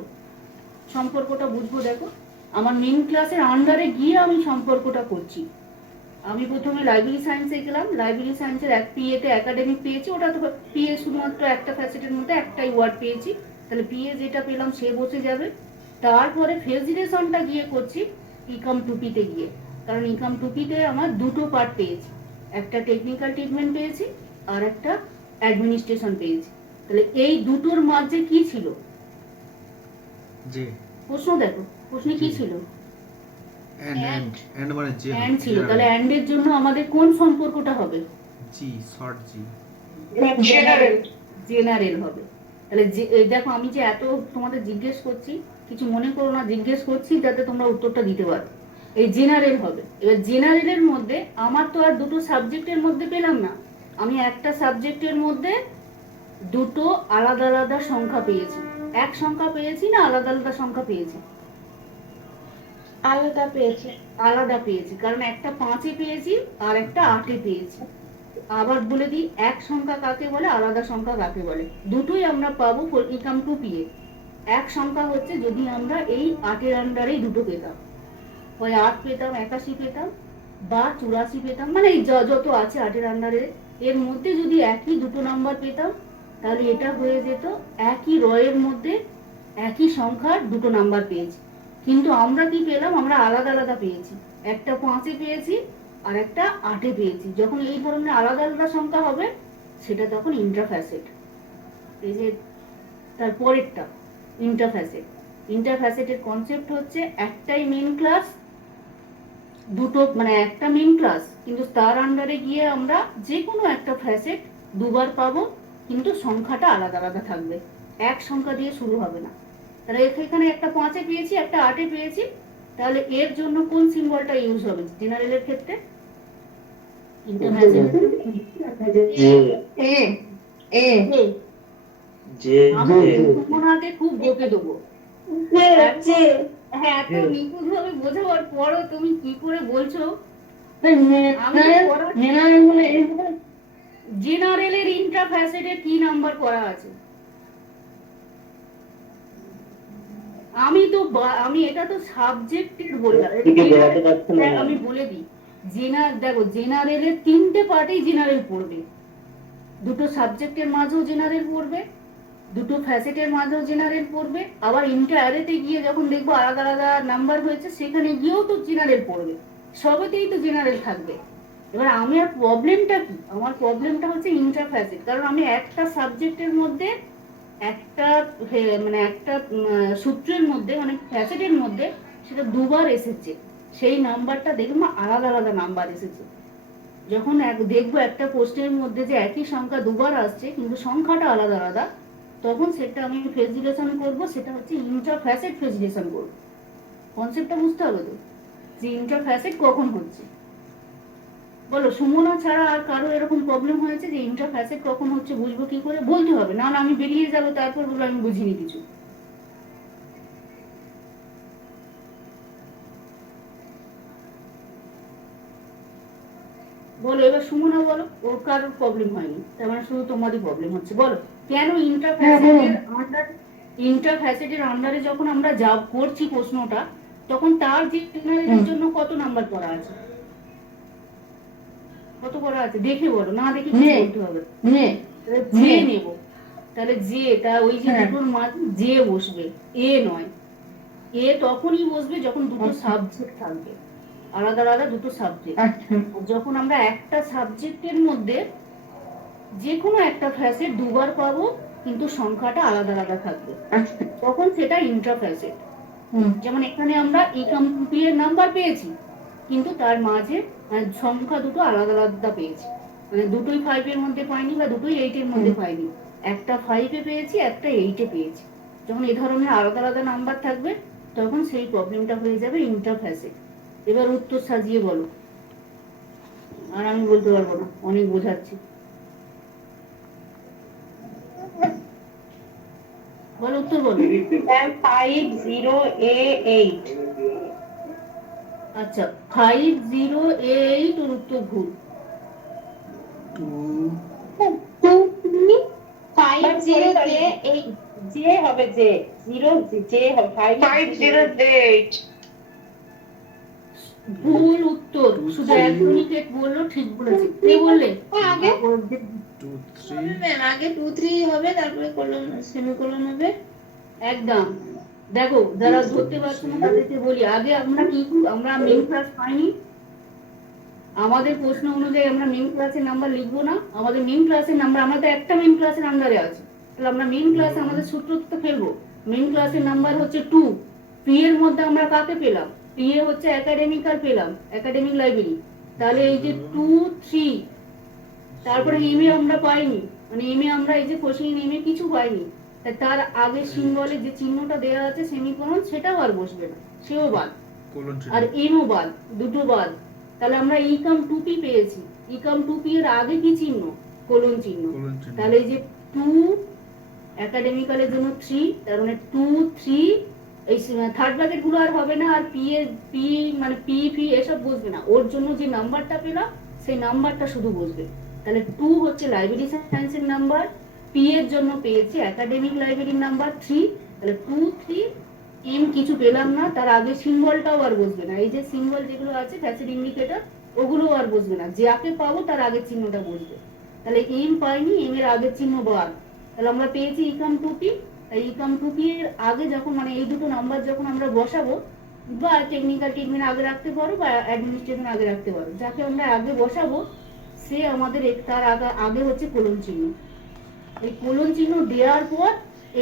সম্পর্কটা বুঝবো। দেখো আমার মেন ক্লাসের আন্ডারে গিয়ে আমি সম্পর্কটা করছি, আমি প্রথমে লাইব্রেরি সায়েন্সে গেলাম, লাইব্রেরি সায়েন্সের এক পিএতে একাডেমিক পেয়েছি, ওটা তো পিএ শুধুমাত্র একটা ফ্যাসেটের মধ্যে একটাই ওয়ার্ড পেয়েছি, তাহলে পিএ যেটা পেলাম সে বসে যাবে। তারপরে ফেজিলেশনটা গিয়ে করছি ইকাম টুপিতে গিয়ে, কারণ ইকাম টুপিতে আমার দুটো পার্ট পেয়েছি, একটা টেকনিক্যাল ট্রিটমেন্ট পেয়েছি আর একটা অ্যাডমিনিস্ট্রেশন পেয়েছি। তাহলে এই দুটোর মাঝে কি ছিল জি প্রশ্ন, দেখো প্রশ্নে কি ছিল, এন্ড মানে জি অ্যান্ড ছিল। তাহলে অ্যান্ড এর জন্য আমাদের কোন সম্পর্কটা হবে, জি শর্ট জি জেনারেল জেনারেল হবে। তাহলে এই দেখো আমি যে এত তোমাদের জিজ্ঞেস করছি, কিছু মনে করো না, জিজ্ঞেস করছি যাতে তোমরা উত্তরটা দিতে পারো। এই জেনারেল হবে। এবার জেনারেলের মধ্যে আমার তো আর দুটো সাবজেক্টের মধ্যে পেলাম না, আমি একটা সাবজেক্টের মধ্যে দুটো আলাদা আলাদা সংখ্যা পেয়েছি। এক সংখ্যা পেয়েছি না আলাদা আলাদা সংখ্যা পেয়েছি? আলাদা পেয়েছে। আলাদা পেয়েছি, কারণ একটা 5-এ পেয়েছি আর একটা 8-এ পেয়েছি। আবার বলে দিই, এক সংখ্যা কাকে বলে, আলাদা সংখ্যা কাকে বলে। দুটোই আমরা পাবো ইকাম টু পিএ। এক সংখ্যা হচ্ছে যদি আমরা এই 8-এর আন্ডারেই দুটো পেতাম, হয় 8 পেতাম, 81 পেতাম বা 84 পেতাম, মানে এই যত আছে 8-এর আন্ডারে এর মধ্যে যদি একই দুটো নাম্বার পেতাম, তাহলে এটা হয়ে যেত একই রয়ের মধ্যে একই সংখ্যার দুটো নাম্বার পেয়েছি। কিন্তু আমরা কি পেলাম, আমরা আলাদা আলাদা পেয়েছি, একটা 5-এ পেয়েছি আর একটা 8-এ পেয়েছি। যখন এই ধরনের আলাদা আলাদা সংখ্যা হবে সেটা তখন ইন্ট্রাফ্যাসেট। এই যে তার পরেরটা ইন্টারফ্যাসেট। ইন্টারফ্যাসেটের কনসেপ্ট হচ্ছে একটাই মেইন ক্লাস, দুটো মানে একটা মেইন ক্লাস, কিন্তু তার আন্ডারে গিয়ে আমরা যে কোনো একটা ফ্যাসেট দুবার পাবো, কিন্তু সংখ্যাটা আলাদা আলাদা থাকবে, এক সংখ্যা দিয়ে শুরু হবে না। তাহলে এখানে একটা 5-এ পেয়েছি, একটা 8-এ পেয়েছি, তাহলে এর জন্য কোন সিম্বলটা ইউজ হবে জেনারেলের ক্ষেত্রে? ইন্টারফ্যাসেট এ এ যে আমি তোমাকে খুব বকে দেবো। যে হ্যাঁ, এত নিখুঁত ভাবে বোঝাবার পরও তুমি কি করে বলছো? জেনারেল হলে এই জেনারেলের ইন্ট্রাফ্যাসেটের কি নাম্বার করা আছে? আমি এটা তো সাবজেক্টের বললাম। দিকে বোঝাতে পারছেন না। আমি বলে দিই, দেখো জেনারেলের 3টে পার্টেই জেনারেল পড়বে, দুটো সাবজেক্টের মাঝেও জেনারেল পড়বে, দুটো ফ্যাসেটের মাঝেও জেনারেল পড়বে, আবার ইন্টারঅ্যারেতে গিয়ে যখন দেখবো আলাদা আলাদা নাম্বার হয়েছে সেখানে গিয়েও তো জেনারেল পড়বে, সবেতেই তো জেনারেল থাকবে। এবার আমার প্রবলেমটা কি, আমার প্রবলেমটা হচ্ছে ইন্টারফ্যাসেট, কারণ আমি একটা সাবজেক্টের মধ্যে একটা মানে একটা সূত্রের মধ্যে মানে ফ্যাসেটের মধ্যে সেটা দুবার এসেছে, সেই নাম্বারটা দেখবো আলাদা আলাদা নাম্বার এসেছে। যখন দেখবো একটা প্রশ্নের মধ্যে যে একই সংখ্যা দুবার আসছে কিন্তু সংখ্যাটা আলাদা আলাদা, তখন সেটা আমি ফেজিলেশন করবো, সেটা হচ্ছে ইন্টারফ্যাসেট ফেজিলেশন করবো। কনসেপ্টটা বুঝতে হবে তো, যে ইন্টারফ্যাসেট কখন হচ্ছে। বলো, সুমনা ছাড়া আর কারো এরকম প্রবলেম হয়েছে যে ইন্টারফ্যাসেট কখন হচ্ছে বুঝবো কি করে? বলতে হবে, না আমি বেরিয়ে যাবো তারপর বলবো আমি বুঝিনি কিছু। বলো এবার, সুমনা বলো, ওর কারোর প্রবলেম হয়নি, তার মানে শুধু তোমারই প্রবলেম হচ্ছে। বলো কেন ইন্টারফ্যাসেটের আন্ডারে যখন আমরা যা করছি প্রশ্নটা, তখন তার জেনারেলের জন্য কত নাম্বার করা আছে? কত করা আছে দেখে বলো, না দেখে কিছু বলতে হবে। যে নেব, তাহলে যে তা ওই যে দুটোর মাঝে যে বসবে, এ নয়। এ তখনই বসবে যখন দুটো সাবজেক্ট থাকবে, আলাদা আলাদা দুটো সাবজেক্ট। যখন আমরা একটা সাবজেক্টের মধ্যে যে কোনো একটা ফ্যাসেট দুবার পাবো কিন্তু সংখ্যাটা আলাদা আলাদা থাকবে, তখন সেটা ইন্ট্রাফ্যাসেট। যেমন এখানে আমরা ইকাম টু এর নাম্বার পেয়েছি, কিন্তু তার মাঝে সংখ্যা দুটো আলাদা আলাদা পেয়েছি, মানে দুটোই 5-এর মধ্যে পাইনি বা দুটোই 8-এর মধ্যে পাইনি, একটা 5-এ পেয়েছি, একটা 8-এ পেয়েছি। যখন এই ধরনের আলাদা আলাদা নাম্বার থাকবে তখন সেই প্রবলেমটা হয়ে যাবে ইন্টারফ্যাসেট। এবার উত্তর সাজিয়ে বলো, আর আমি বলতে পারবো না, অনেক বোঝাচ্ছি। বলো উত্তর বলো। 50A8। আচ্ছা, 50A8 ওর উত্তর ভুল। 50A8 যে হবে, যে 0 যে হবে 5008। ভুল উত্তর, শুধু একজনই কে বললো ঠিক বলেছে। কে বললে? আগে টু থ্রি ম্যাম আগে 2 3 হবে, তারপরে কোলন সেমিকোলন হবে। একদম। দেখো যারা ধরতে পারছো না তাদেরকে বলি, আগে আমরা মেন ক্লাস পাইনি, আমাদের প্রশ্ন অনুযায়ী আমরা মেন ক্লাসের নাম্বার লিখবো না, আমাদের মেন ক্লাসের নাম্বার, আমাদের একটা মেন ক্লাসের আন্ডারে আছে, তাহলে আমরা মেন ক্লাসে আমাদের সূত্র তো ফেলবো। মেন ক্লাসের নাম্বার হচ্ছে 2, পি এর মধ্যে আমরা কাকে পেলাম? পি এ হচ্ছে একাডেমিকাল পেলাম, একাডেমিক লাইব্রেরি, তাহলে এই যে 2 3, তারপরে এম এ আমরা পাইনি, মানে এম এ আমরা এই যে কোশ্চেন এম এ কিছু পাইনি, তার আগে সিম্বলে যে চিহ্নটা দেওয়া আছে সেমিকোলন, সেটাও আর বসবে না, সেও বাদ, কোলন আর এমও বাদ, দুটো বাদ। তাহলে আমরা ইকাম 2p পেয়েছি, ইকাম 2p এর আগে কি চিহ্ন? কোলন চিহ্ন। কোলন চিহ্ন। তাহলে এই যে 2 একাডেমিক্যালের জন্য 3, তার মানে 2 3, এই থার্ড ব্র্যাকেট গুলো আর হবে না, আর পি এর পি মানে পি ফি এসব বসবে না, ওর জন্য যে নাম্বারটা পেলাম সেই নাম্বারটা শুধু বসবে। তাহলে 2 হচ্ছে লাইব্রেরি সায়েন্সের নাম্বার, পি এর জন্য পেয়েছি একাডেমিক লাইব্রেরির নাম্বার 3, তাহলে 2 3 এম কিছু পেলাম না, তার আগে সিম্বলটাও আর বসবে না, এই যে সিম্বল যেগুলো আছে ফ্যাসিড ইন্ডিকেটর ওগুলো আর বসবে না, যাকে পাবো তার আগের চিহ্নটা বসবে। তাহলে এম পাইনি, এম এর আগের চিহ্ন বাদ, তাহলে আমরা পেয়েছি ইকাম 2p। তাই ইকাম 2p এর আগে যখন মানে এই দুটো নাম্বার যখন আমরা বসাবো, বা টেকনিক্যাল ট্রিটমেন্ট আগে রাখতে পারো বা অ্যাডমিনিস্ট্রেশন আগে রাখতে পারো, যাকে আমরা আগে বসাবো সে আমাদের তার আগে হচ্ছে কোলন চিহ্ন। এই কোলন চিহ্ন দেওয়ার পর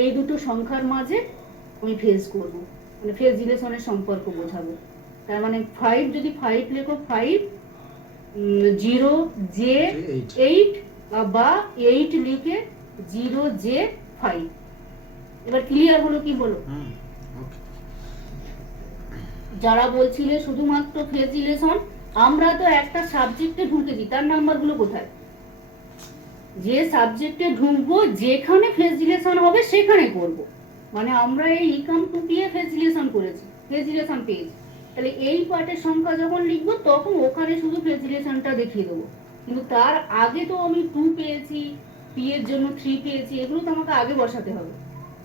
এই দুটো সংখ্যার মাঝে আমি ফেজ করব, মানে ফেজ রিলেশনের সম্পর্ক বোঝাবো। তার মানে 5 যদি 5 লেখো, 5 0 j 8, বা 8 লিখে 0 j 5। এবার ক্লিয়ার হলো কি বলো? ওকে। যারা বলছিলে শুধুমাত্র ফেজ রিলেশন, আমরা তো একটা সাবজেক্টে ঢুকেছি, তার নাম্বারগুলো কোথায়? যে সাবজেক্টে ঢুকবো যেখানে ফেজ রিলেশন হবে সেখানে করব, মানে আমরা এই ইকাম 2p এ ফেজ রিলেশন করেছি, ফেজ রিলেশন পেয়েছি, তাহলে এই পার্টের সংখ্যা যখন লিখবো তখন ওখানে শুধু ফেজ রিলেশনটা দেখিয়ে দেবো, কিন্তু তার আগে তো আমি 2 পেয়েছি, পি এর জন্য 3 পেয়েছি, এগুলো তো আমাকে আগে বসাতে হবে।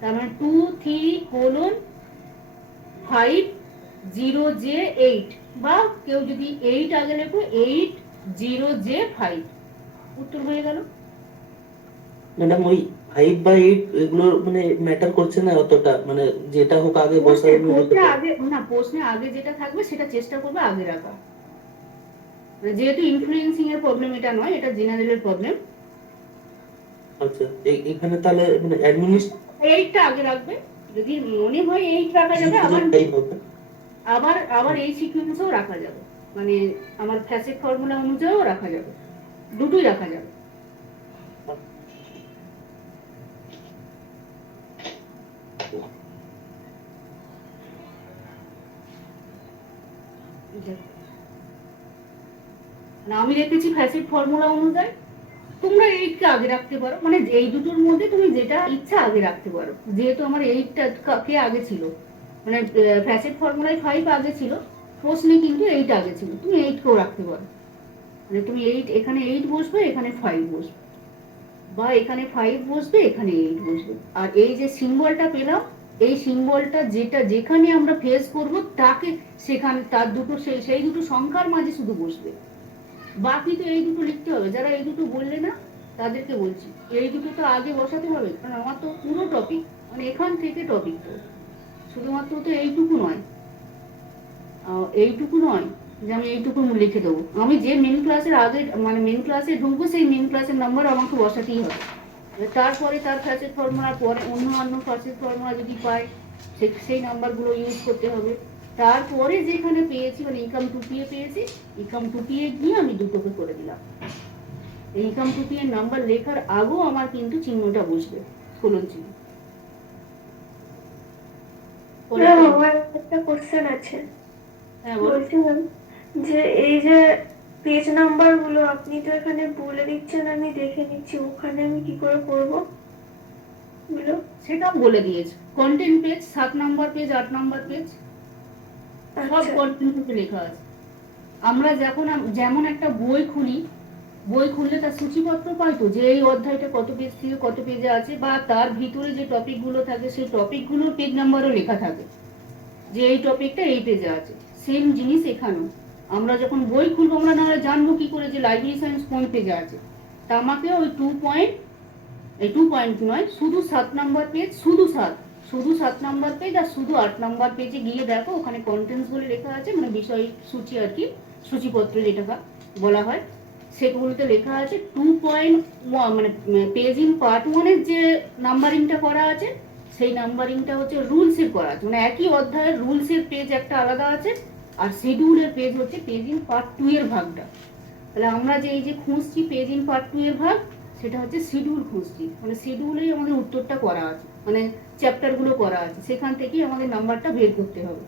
তার মানে 2 3 কোলন 5 0 j 8, বা কেউ যদি 8 আগে লেখো 8 0 j 5, উত্তর হয়ে গেল। ম্যাডাম ওই 5 বা 8 এগুলো মানে ম্যাটার করছে না অতটা, মানে যেটা হোক আগে বসাই প্রশ্নে আগে যেটা থাকবে সেটা চেষ্টা করবে আগে রাখা, যেহেতু ইনফ্লুয়েন্সিং এর প্রবলেম এটা নয়, এটা জেনারেলের প্রবলেম। আচ্ছা এখানে তাহলে মানে অ্যাডমিনিস্ট 8টা আগে রাখবে, যদি মনে হয় 8 রাখা যাবে, আবার এই সিকোয়েন্সেও রাখা যাবে, মানে আমার ফ্যাসেট ফর্মুলা অনুযায়ীও রাখা যাবে, দুটোই রাখা যাবে। আমি রেখেছি ফ্যাসিড ফর্মুলা অনুযায়ী, তোমরা 8কে আগে রাখতে পারো, মানে এই দুটোর মধ্যে তুমি যেটা ইচ্ছা আগে রাখতে পারো, যেহেতু আমার 8টা কে আগে ছিল, মানে ফ্যাসিড ফর্মুলায় 5 আগে ছিল, প্রশ্নে কিন্তু 8 আগে ছিল, তুমি 8কেও রাখতে পারো, মানে তুমি 8 এখানে 8 বসবে, এখানে 5 বসবে, বা এখানে 5 বসবে, এখানে 8 বসবে, আর এই যে সিম্বলটা পেলাম, এই সিম্বলটা যেটা যেখানে আমরা ফেস করব তাকে সেখানে তার দুটো সেই দুটো সংখ্যার মাঝে শুধু বসবে, বাকি তো এই দুটো লিখতে হবে। যারা এই দুটো বললে না তাদেরকে বলছি এই দুটো তো আগে বসাতে হবে, কারণ আমার তো পুরো টপিক, মানে এখান থেকে টপিক, তো শুধুমাত্র তো এইটুকু নয় যে আমি এইটুকু লিখে দেবো, আমি যে মেন ক্লাসের আগে মানে মেন ক্লাসে ঢুকবো সেই মেন ক্লাসের নাম্বার আমাকে বসাতেই হবে, তারপরে তার ফ্যাসেট ফর্মুলার পরে অন্য ফ্যাসেট ফর্মুলা যদি পাই সেই নাম্বারগুলো ইউজ করতে হবে, তারপরে যেখানে পেয়েছি মানে ইনকাম 2p এ পেয়েছি, ইনকাম 2p এ গিয়ে আমি দুটোকে করে দিলাম। এই ইনকাম 2p এর নাম্বার লেখার আগেও আমার কিন্তু চিহ্নটা বসবে, কোলন চিহ্ন। আমার একটা কোশ্চেন আছে, হ্যাঁ বল। বলছিলাম যে এই যে পেজ নাম্বার গুলো আপনি তো এখানে বলে দিচ্ছেন, আমি দেখে নিচ্ছি, ওখানে আমি কি করে করব গুলো? সেটাও বলে দিয়েছে, content page 7 number page 8 number page সব কন্টেন্ট লেখা আছে। আমরা যেমন একটা বই খুললে তার সূচিপত্র পাই তো, যে এই অধ্যায়টা কত পেজ থেকে কত পেজে আছে, বা তার ভিতরে যে টপিক গুলো থাকে সেই টপিক গুলোর পেজ নাম্বারও লেখা থাকে, যে এই টপিকটা এই পেজে আছে, সেম জিনিস এখানেও আমরা যখন বই খুলবো আমরা নাহলে জানবো কি করে যে লাইব্রেরি সায়েন্স কোন পেজে আছে। তা আমাকে ওই 2 নয়, শুধু 7 নাম্বার পেজ, শুধু 7 নাম্বার পেজ আর শুধু 8 নাম্বার পেজে গিয়ে দেখো, ওখানে কন্টেন্টস বলে লেখা আছে, মানে বিষয় সূচি আর কি, সূচিপত্র যেটা বলা হয়, সেগুলোতে লেখা আছে 2.1, মানে পেজ ইন পার্ট 1 এর যে নাম্বারিংটা করা আছে সেই নাম্বারিংটা হচ্ছে রুলসের করা আছে, মানে একই অধ্যায়ের রুলসের পেজ একটা আলাদা আছে, আর শিডিউলের পেজ হচ্ছে পেজ ইন পার্ট 2 এর ভাগটা। তাহলে আমরা যে এই যে খুঁজছি পেজ ইন পার্ট 2 এর ভাগ, সেটা হচ্ছে শিডিউল খুঁজছি, মানে শিডিউলেই আমাদের উত্তরটা করা আছে, মানে চ্যাপ্টারগুলো করা আছে, সেখান থেকেই আমাদের নাম্বারটা বের করতে হবে।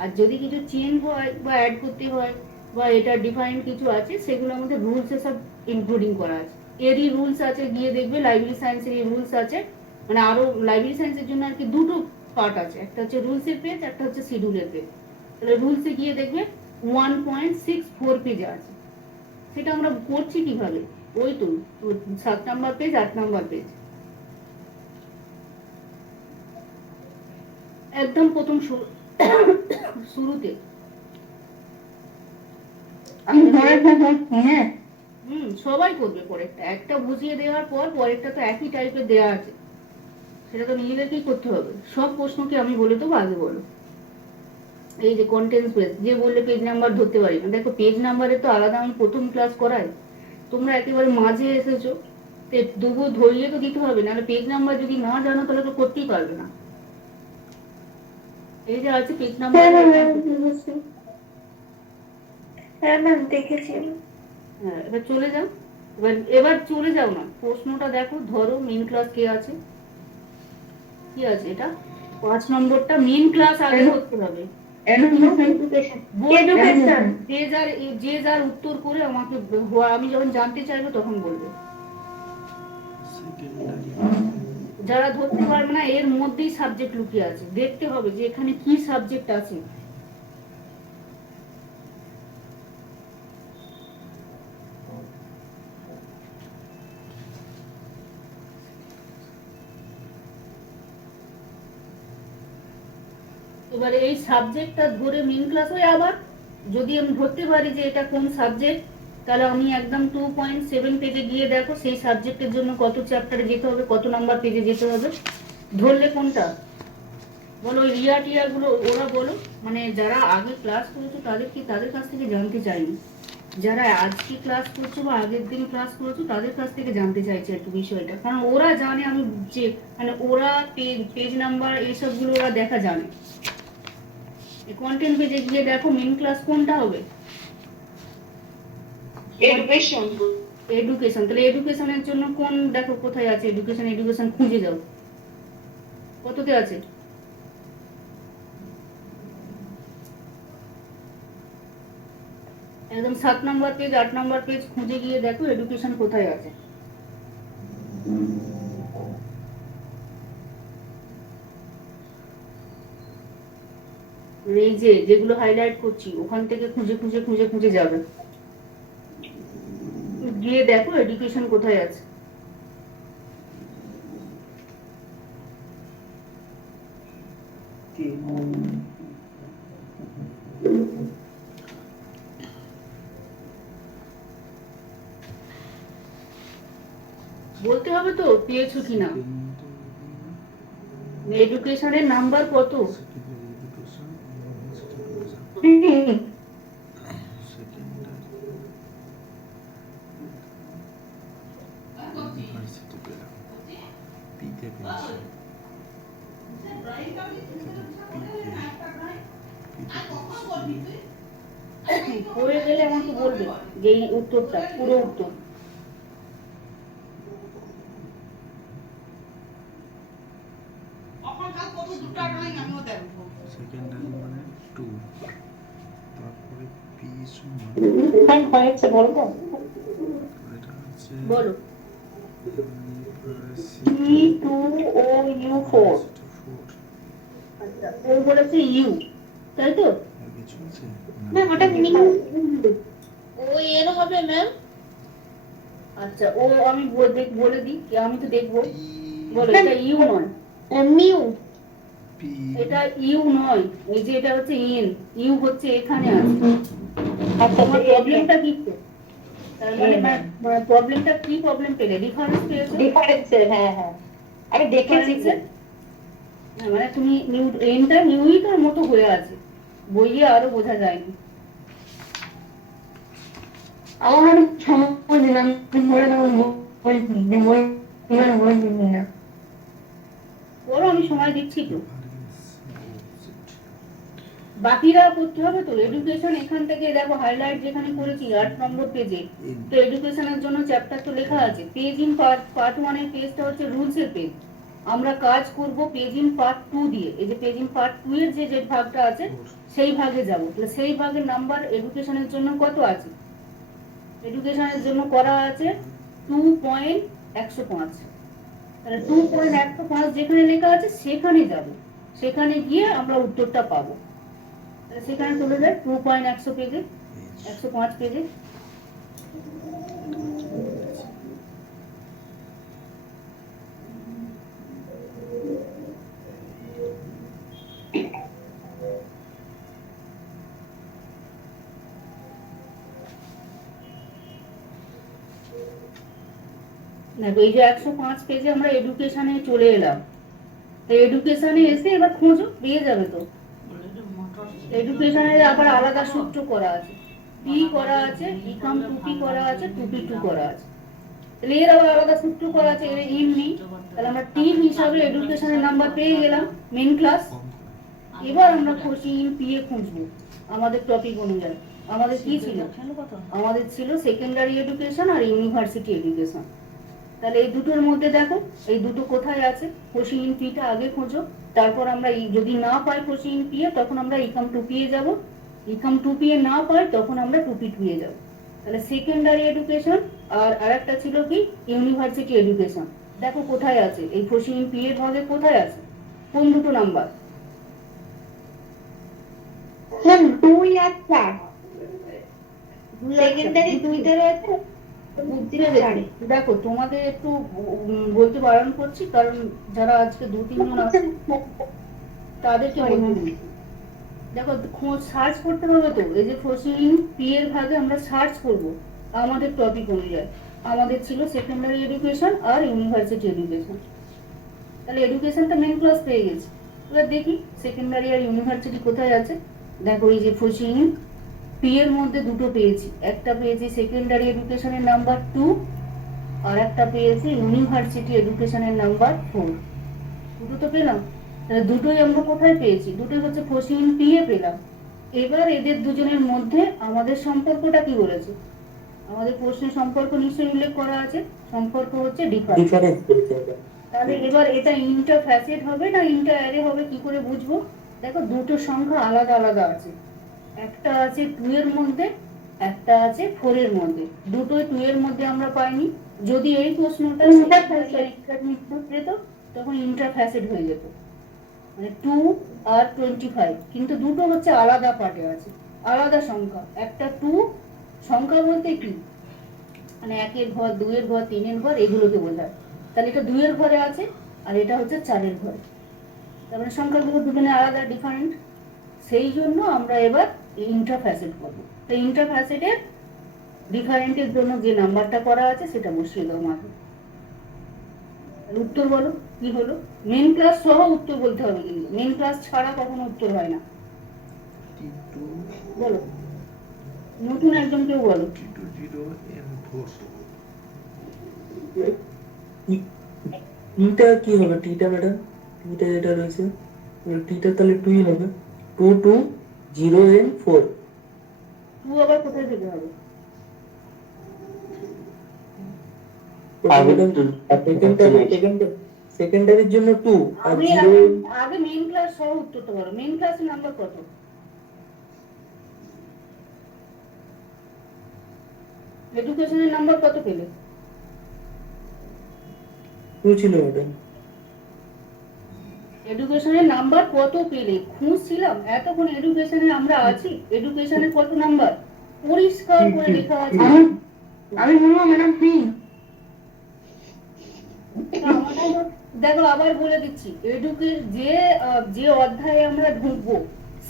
আর যদি কিছু চেঞ্জ হয় বা অ্যাড করতে হয় বা এটা ডিফাইন্ড কিছু আছে, সেগুলো আমাদের রুলসে সব ইনক্লুডিং করা আছে। এরই রুলস আছে, গিয়ে দেখবে লাইব্রেরি সায়েন্সের এই রুলস আছে, মানে আরো লাইব্রেরি সায়েন্সের জন্য আর কি দুটো পার্ট আছে, একটা হচ্ছে রুলসের পেজ, একটা হচ্ছে শিডিউলের পেজ। তাহলে রুলসে গিয়ে দেখবে 1.64 পেজে আছে। সেটা আমরা করছি কিভাবে, ওই তো 7 নাম্বার পেজ 8 নাম্বার পেজ, একদম প্রথম শুরুতে। আমি ঘরে থাকছি, হ্যাঁ সবাই করবে পরেরটা, একটা বুঝিয়ে দেওয়ার পর পরেরটা তো একই টাইপের দেওয়া আছে, সেটা তো নিজেদেরকেই করতে হবে। সব প্রশ্নকে আমি বলে দেবো, আগে বলো। এই যে কন্টেন্টস পেজ, যে বললে পেজ নাম্বার ধরতে পারি না, দেখো পেজ নাম্বারে তো আলাদা আমি প্রথম ক্লাস করাই, তোমরা একেবারে মাঝে এসেছো, তবুও ধরিয়ে তো দিতে হবে, নাহলে পেজ নাম্বার যদি না জানো তাহলে তো করতেই পারবে না। এই যে আছে পেজ নাম্বার, হ্যাঁ ম্যাম বুঝেছি। হ্যাঁ ম্যাম দেখেছি। হ্যাঁ এবার চলে যাও, এবার চলে যাও না, প্রশ্নটা দেখো, ধরো মেইন ক্লাস কে আছে, কি আছে এটা 5 নম্বরটা, মেইন ক্লাস আগে করতে হবে। এডুকেশন। যে যার উত্তর করে আমাকে আমি যখন জানতে চাইবো তখন বলবে। secondary যারা ধরতে পারবে না, এর মধ্যেই সাবজেক্ট লুকিয়ে আছে, দেখতে হবে যে এখানে কি সাবজেক্ট আছে। এবারে এই সাবজেক্টটা ধরে মেইন ক্লাস হয়, আবার যদি আমি ধরতে পারি যে এটা কোন সাবজেক্ট, তাহলে আমি একদম 2.7 পেজে গিয়ে দেখো সেই সাবজেক্টের জন্য কত চ্যাপ্টারে যেতে হবে, কত নাম্বার পেজে যেতে হবে, ধরলে কোনটা বলো। ওই রিয়া টিয়া গুলো ওরা বলো, মানে যারা আগে ক্লাস করেছো তাদের কাছ থেকে জানতে চাইনি, যারা আজকে ক্লাস করছো বা আগের দিন ক্লাস করেছো তাদের কাছ থেকে জানতে চাইছে একটু বিষয়টা, কারণ ওরা জানে আমি যে, মানে ওরা পেজ নাম্বার এইসব গুলো ওরা দেখা জানে। কন্টেন্ট পেজে গিয়ে দেখো মেইন ক্লাস কোনটা হবে, এডুকেশন। তাহলে এডুকেশনের জন্য কোন, দেখো কোথায় আছে এডুকেশন খুঁজে যাও, কততে আছে, একদম 7 নাম্বার পেজ 8 নাম্বার পেজ খুঁজে গিয়ে দেখো এডুকেশন কোথায় আছে। এই যে যেগুলো হাইলাইট করছি ওখান থেকে খুঁজে যাবে, গিয়ে দেখো এডুকেশন কোথায় আছে। বলতে হবে তো পেয়েছো কিনা, এডুকেশনের নাম্বার কত, পড়ে গেলে আমাকে বলবে যে এই উত্তরটা পুরো উত্তর। secondary মানে 2 তারপরে পি সমান হয়েছে বলবো, এটা হচ্ছে বলো P2OU4, আচ্ছা ও বলেছে ইউ, তাই তো, কিছু আছে ম্যাম ওটা ও এর হবে ম্যাম। আচ্ছা ও আমি বলে দিই, আমি তো দেখবো, বলো এটা ইউ নয়, মিউ, পি এটা ইউ নয়, এই যে এটা হচ্ছে এন, ইউ হচ্ছে এখানে আছে, আচ্ছা তোমার প্রবলেমটা কি তো? তার মানে প্রবলেমটা কি প্রবলেম পেলে? ডিফারেন্স পেয়েছো? ডিফারেন্সের, হ্যাঁ হ্যাঁ আমি দেখেছি যে। মানে তুমি এনটা নিউইটার মতো হয়ে আছে, বইয়ে আরো বোঝা যায়নি। আমার সময় দিলাম বলে তখন বলছি যে বই এবার বই দিবি না। বলো, আমি সময় দিচ্ছি তো। Difference opposite. বাকিরা করতে হবে তো। এডুকেশন এখান থেকে দেখো হাইলাইট যেখানে করেছি 8 নম্বর পেজে, তো এডুকেশনের জন্য চ্যাপ্টার তো লেখা আছে। পেজ ইন পার্ট 1 এর পেজটা হচ্ছে রুলস এর পেজ। আমরা কাজ করব পেজ ইন পার্ট 2 দিয়ে। এই যে পেজ ইন পার্ট 2 এর যে ভাগটা আছে সেই ভাগে যাব। তাহলে সেই ভাগের নাম্বার এডুকেশনের জন্য কত আছে? এডুকেশনের জন্য করা আছে 2.105। তাহলে 2.105 যেখানে লেখা আছে সেখানে যাব, সেখানে গিয়ে আমরা উত্তরটা পাবো। তাহলে সেখানে চলে যায় 2.100 পেজে, 105 পেজে। দেখো এই যে 105 পেজে আমরা এডুকেশনে চলে এলাম। এডুকেশনে এসে এবার খোঁজো, পেয়ে যাবে তো। এডুকেশনের আবার আলাদা সূত্র করা আছে, পি করা আছে, ইকাম টু পি করা আছে, টু পি টু করা আছে। তাহলে এর আবার আলাদা সূত্র করা আছে, এর ইমনি। তাহলে আমরা টিম হিসাবে এডুকেশনের নাম্বার পেয়ে গেলাম, মেন ক্লাস। এবার আমরা কোচিং পি এ খুঁজবো আমাদের টপিক অনুযায়ী। আমাদের কি ছিল? আমাদের ছিল সেকেন্ডারি এডুকেশন আর ইউনিভার্সিটি এডুকেশন। তাহলে এই দুটোর মধ্যে দেখো এই দুটো কোথায় আছে। কোচিং ইন পিটা আগে খোঁজো, তারপর আমরা যদি না পাই কোচিং ইন পি এ তখন আমরা ইকাম টু পি এ যাবো। ইকাম টু পি এ না পাই তখন আমরা টু পি টু এ যাবো। তাহলে সেকেন্ডারি এডুকেশন আর আরেকটা ছিল কি ইউনিভার্সিটি এডুকেশন। দেখো কোথায় আছে, এই কোচিং ইন পি এর ভাগে কোথায় আছে, কোন দুটো নাম্বার? ম্যাম 2 আর 4 সেকেন্ডারি 2তে রয়েছে, বুঝতে পেরেছি। দেখো তোমাদের একটু বলতে বারণ করছি, কারণ যারা আজকে 2-3 জন আছে তাদেরকে বলতে দিচ্ছি। দেখো খোঁজ সার্চ করতে হবে তো। এই যে কোচিং পি এর ভাগে আমরা সার্চ করব আমাদের টপিক অনুযায়ী। আমাদের ছিল সেকেন্ডারি এডুকেশন আর ইউনিভার্সিটি এডুকেশন। তাহলে এডুকেশনটা মেন ক্লাস পেয়ে গেছি। এবার দেখি সেকেন্ডারি আর ইউনিভার্সিটি কোথায় আছে। দেখো এই যে কোচিং পি এর মধ্যে দুটো পেয়েছি, একটা পেয়েছি সেকেন্ডারি এডুকেশনের নাম্বার 2 আর একটা পেয়েছি ইউনিভার্সিটি এডুকেশনের নাম্বার 4। দুটো তো পেলাম। তাহলে দুটোই আমরা কোথায় পেয়েছি? দুটোই হচ্ছে কোচিং পি এ পেলাম। এবার এদের দুজনের মধ্যে আমাদের সম্পর্কটা কি বলেছে? আমাদের প্রশ্নের সম্পর্ক নিশ্চয়ই উল্লেখ করা আছে। সম্পর্ক হচ্ছে ডিফারেন্স। ডিফারেন্স বলতে হবে। তাহলে এবার এটা ইন্টার ফ্যাসেট হবে না ইন্টার অ্যারে হবে, কি করে বুঝবো? দেখো দুটো সংখ্যা আলাদা আলাদা আছে, একটা আছে 2 এর মধ্যে, একটা আছে 4 এর মধ্যে। দুটোই 2 এর মধ্যে আমরা পাইনি। যদি এই প্রশ্নটা যেত তখন ইন্টার ফ্যাসেট হয়ে যেত, মানে 2 আর 25। কিন্তু দুটো হচ্ছে আলাদা পার্টে আছে, আলাদা সংখ্যা। একটা 2 সংখ্যা বলতে কি, মানে 1 এর ঘর, 2 এর ঘর, 3 এর ঘর, এগুলোকে বোঝায়। তাহলে এটা 2 এর ঘরে আছে আর এটা হচ্ছে 4 এর ঘরে। তার মানে সংখ্যাগুলো দুজনে আলাদা, ডিফারেন্ট। সেই জন্য আমরা এবার ইন্টার ফ্যাসেট করবো। তো ইন্টার ফ্যাসেটের ডিফারেন্টের জন্য যে নাম্বারটা করা আছে সেটা বসিয়ে দাও মাঝে। উত্তর বলো কি হলো। মেন ক্লাস সহ উত্তর বলতে হবে, কিন্তু মেন ক্লাস ছাড়া কখনো উত্তর হয় না। T2 বলো, নতুন একজন কেউ বলো। T20N4. টিটা কি হবে? টিটা ম্যাডাম, টিটা যেটা রয়েছে টিটা তাহলে 2ই হবে। 220N4। 2 আবার কোথায় থেকে হবে? সেকেন্ডারির জন্য 2 আর আমি 0 আগে মেন ক্লাস সহ উত্তরটা বলো। মেন ক্লাসের নাম্বার কত? এডুকেশনের নাম্বার কত পেলে? 2 ছিল ম্যাডাম। এডুকেশনের নাম্বার কত পেলে? খুঁজছিলাম এতক্ষণ এডুকেশনে আমরা আছি। এডুকেশনের কত নাম্বার পরিষ্কার করে লেখা আছে। আমি বলবো ম্যাডাম প্লিজ। দেখো আবার বলে দিচ্ছি, যে অধ্যায়ে আমরা ঢুকবো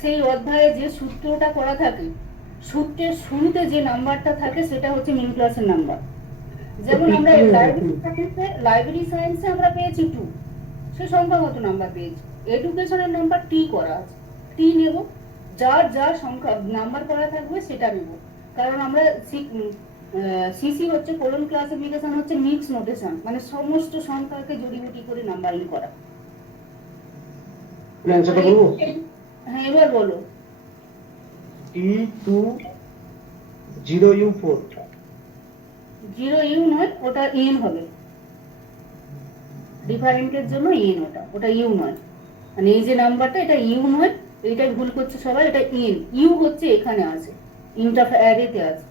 সেই অধ্যায়ে যে সূত্রটা করা থাকে সূত্রের শুরুতে যে নাম্বারটা থাকে সেটা হচ্ছে মেন ক্লাসের নাম্বার। যেমন আমরা লাইব্রেরি সায়েন্সে আমরা পেয়েছি 2, সে সংখ্যাগত নাম্বার পেয়েছি। এডুকেশনের নাম্বার টি করা আছে, টি নেব, যার যার সংখ্যা নাম্বার করা থাকবে সেটা নেব। কারণ আমরা সিসি হচ্ছে কোলন ক্লাসিফিকেশন হচ্ছে মিক্স নোটেশন, মানে সমস্ত সংখ্যাকে জড়িবুটি করে নাম্বারিং করা। অ্যান্সারটা বলবো? হ্যাঁ এবার বলো। T20U4। 0U নয়, ওটা এন হবে, ডিফারেন্টের জন্য এন, ওটা ইউ নয়। মানে এই যে নাম্বারটা এটা ইউ নয়, এইটাই ভুল করছে সবাই, এটা এন। ইউ হচ্ছে এখানে আছে, ইন্টার অ্যারেতে আছে,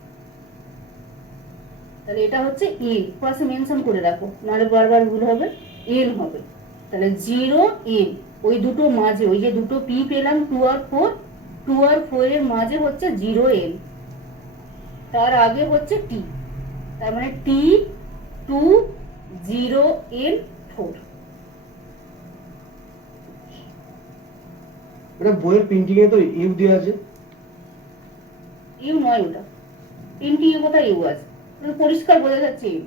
তাহলে এটা হচ্ছে এন, পাশে মেনশন করে রাখো, নাহলে বারবার ভুল হবে, এন হবে। তাহলে 0 n, ওই দুটো মাঝে, ওই যে দুটো পি পেলাম 2 আর 4, 2 আর 4 এর মাঝে হচ্ছে 0 n, তার আগে হচ্ছে টি, তার মানে T20N4। এটা বইয়ের প্রিন্টিং এ তো ইউ দেওয়া আছে। ইউ নয় ওটা, 3টি ইউ কোথায় ইউ আছে, পরিষ্কার বোঝা যাচ্ছে ইউ।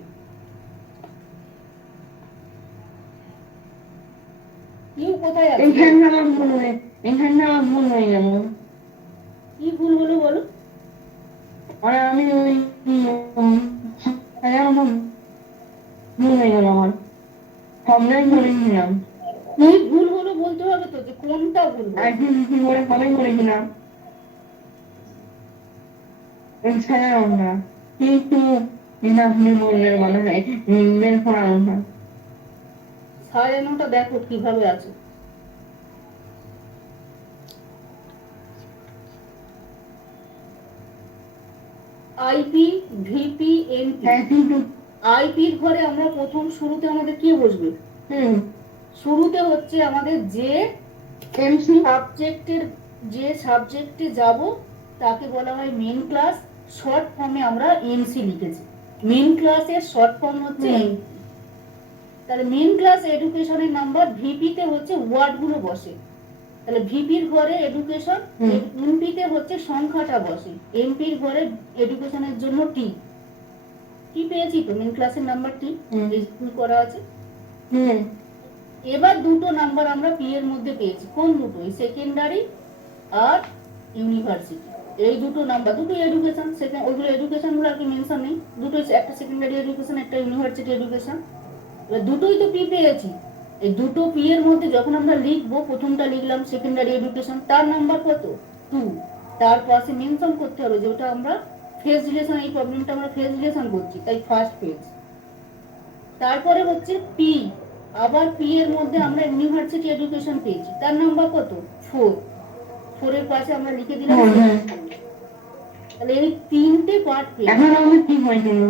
ইউ কোথায় আছে? এখানে আমার ভুল হয়ে গেল। কি ভুল হলো বলো? আর আমি ওই আমার ভুল হয়ে গেল, আমার সবটাই করে নিলাম। তুই ভুল হলো বলতে হবে তো, যে কোনটা ভুল হলো। একদিন কি করে সবাই করেছিলাম এছাড়া আমরা কিন্তু এটা আপনি বললেন মনে হয় বের করানো হয়। সাজানোটা দেখো কিভাবে আছে। IP, VP, MP. হ্যাঁ কিন্তু আইপির ঘরে আমরা প্রথম শুরুতে আমাদের কি বসবে? শুরুতে হচ্ছে আমাদের যে এমসি সাবজেক্টে যাব তাকে বলা হয় মেন ক্লাস, শর্ট ফর্মে আমরা এমসি লিখেছি। মেন ক্লাসের শর্ট ফর্ম হচ্ছে এমসি। তাহলে মেন ক্লাস এডুকেশনের নাম্বার, ভিপিতে হচ্ছে ওয়ার্ডগুলো বসে, তাহলে ভিপির ঘরে এডুকেশন, এমপিতে হচ্ছে সংখ্যাটা বসে, এমপির ঘরে এডুকেশনের জন্য টি। কি পেয়েছি তো মেন ক্লাসের নাম্বার টি, স্কুল করা আছে। এবার দুটো নাম্বার আমরা পি এর মধ্যে পেয়েছি, কোন দুটো? সেকেন্ডারি আর ইউনিভার্সিটি, এই দুটো নাম্বার, দুটো এডুকেশন। ওইগুলো এডুকেশন গুলো আর কি মেনশন নেই, দুটো, একটা সেকেন্ডারি এডুকেশন, একটা ইউনিভার্সিটি এডুকেশন। দুটোই তো পি পেয়েছি। এই দুটো পি এর মধ্যে যখন আমরা লিখবো, প্রথমটা লিখলাম সেকেন্ডারি এডুকেশন, তার নাম্বার কত? 2। তার পাশে মেনশন করতে হবে যে ওটা আমরা ফেজ রিলেশন, এই প্রবলেমটা আমরা ফেজ রিলেশন করছি, তাই ফার্স্ট ফেজ। তারপরে হচ্ছে পি, আবার পি এর মধ্যে আমরা ইউনিভার্সিটি এডুকেশন পেয়েছি, তার নাম্বার কত? 4। 4 এর পাশে আমরা লিখে দিলাম। তাহলে এই তিনটে পার্ট পেয়েছি। এখন আমাদের কি হয়েছিল?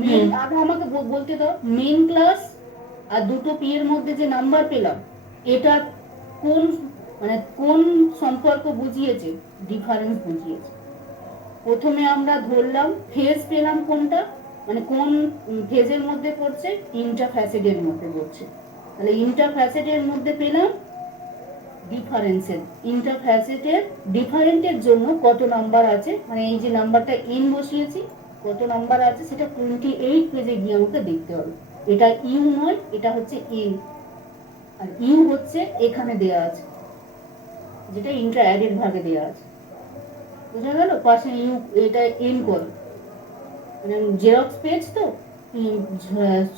মেন, আগে আমাকে বলতে দাও, মেন ক্লাস আর দুটো পি এর মধ্যে যে নাম্বার পেলাম, এটা কোন, মানে কোন সম্পর্ক বুঝিয়েছে? ডিফারেন্স বুঝিয়েছে। প্রথমে আমরা ধরলাম ফেজ পেলাম কোনটা, মানে কোন ফেজের মধ্যে পড়ছে? ইন্টারফ্যাসেটের মধ্যে পড়ছে। তাহলে ইন্টারফ্যাসেটের মধ্যে পেলাম ডিফারেন্সের, ইন্টারফ্যাসেটের ডিফারেন্টের জন্য কত নাম্বার আছে, মানে এই যে নাম্বারটা এন বসিয়েছি, কত নাম্বার আছে সেটা 28 পেজে গিয়ে আমাকে দেখতে হবে। এটা ইউ নয়, এটা হচ্ছে এন, আর ইউ হচ্ছে এখানে দেয়া আছে, যেটা ইন্টার অ্যাডেড ভাগে দেয়া আছে। বুঝা গেল? পাশে ইউ, এটা এন করো, মানে জেরক্স পেজ তো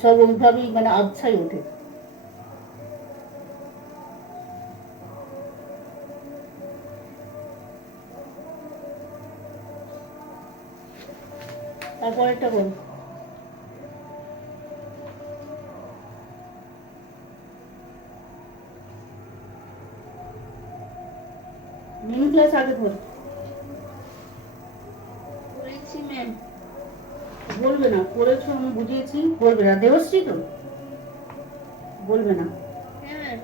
সব ওইভাবেই মানে আবছাই ওঠে। তারপরেরটা করো। মেন ক্লাস আগে ধর, করেছি ম্যাম। বলবে না করেছো, আমি বুঝিয়েছি, বলবে না। দেবশ্রী তো বলবে না। হ্যাঁ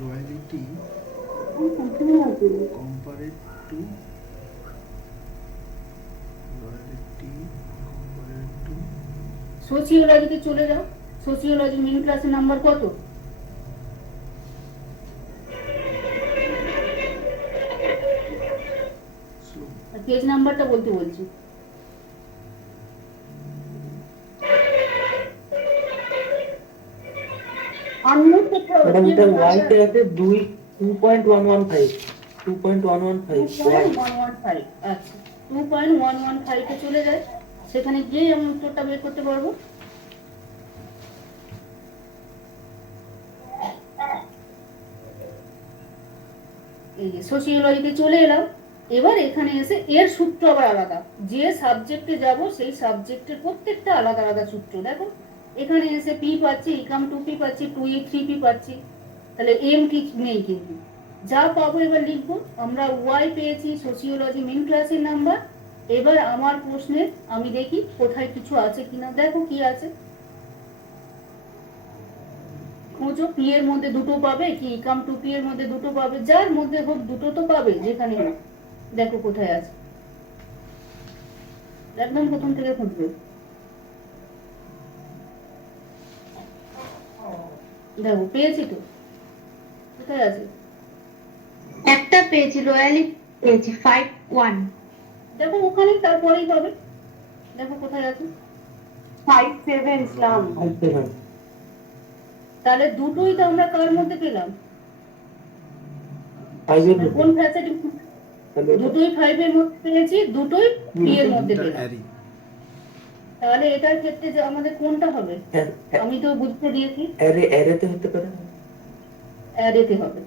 Royalty compared to সোশিওলজিতে চলে যাও। সোশিওলজি মেন ক্লাসের নাম্বার কত? পেজ নাম্বারটা বলতে বলছি। আননোট কোথাও ম্যাডাম এটা ওয়াইতে আছে 2.115 2.115 ওয়াই। 2.115, আচ্ছা 2.115 এ চলে যায়, সেখানে গিয়ে আমি উত্তরটা বের করতে পারবো। এই যে সোশিওলজিতে চলে এলাম। এবার এখানে এসে এর সূত্র আবার আলাদা, যে সাবজেক্টে যাব সেই সাবজেক্টের প্রত্যেকটা আলাদা আলাদা সূত্র। দেখো এখানে এসে পি পাচ্ছি, ইকাম 2p পাচ্ছি, 2e 3p পাচ্ছি, তাহলে এম কি নেই, কিন্তু যা পাবো এবার লিখবো। আমরা ওয়াই পেয়েছি সোশিওলজি মেন ক্লাসের নাম্বার। এবার আমার প্রশ্নে আমি দেখি কোথায় কিছু আছে কিনা। দেখো কি আছে, খোঁজো। পি এর মধ্যে দুটো পাবে কি, ইকাম 2p এর মধ্যে দুটো পাবে, যার মধ্যে হোক দুটো তো পাবে যেখানে হোক। দেখো কোথায় আছে, একদম প্রথম থেকে খুঁজবে। দেখো পেয়েছি তো, কোথায় আছে? একটা পেয়েছি, রয়্যালি পেয়েছি 5-1। দেখো ওখানে, তারপরেই পাবে। দেখো কোথায় আছে, 5-7 ইসলাম। তাহলে দুটোই তো আমরা কার মধ্যে পেলাম, 5 এর কোন ফ্যাসিলিটি? দুটোই 5 এর মধ্যে পেয়েছি, দুটোই পি এর মধ্যে পেলাম। অ্যারি তাহলে এটার ক্ষেত্রে যে আমাদের কোনটা হবে, আমি তো বুঝতে দিয়েছি এরেতে হতে পারে। অ্যারেতে হবে।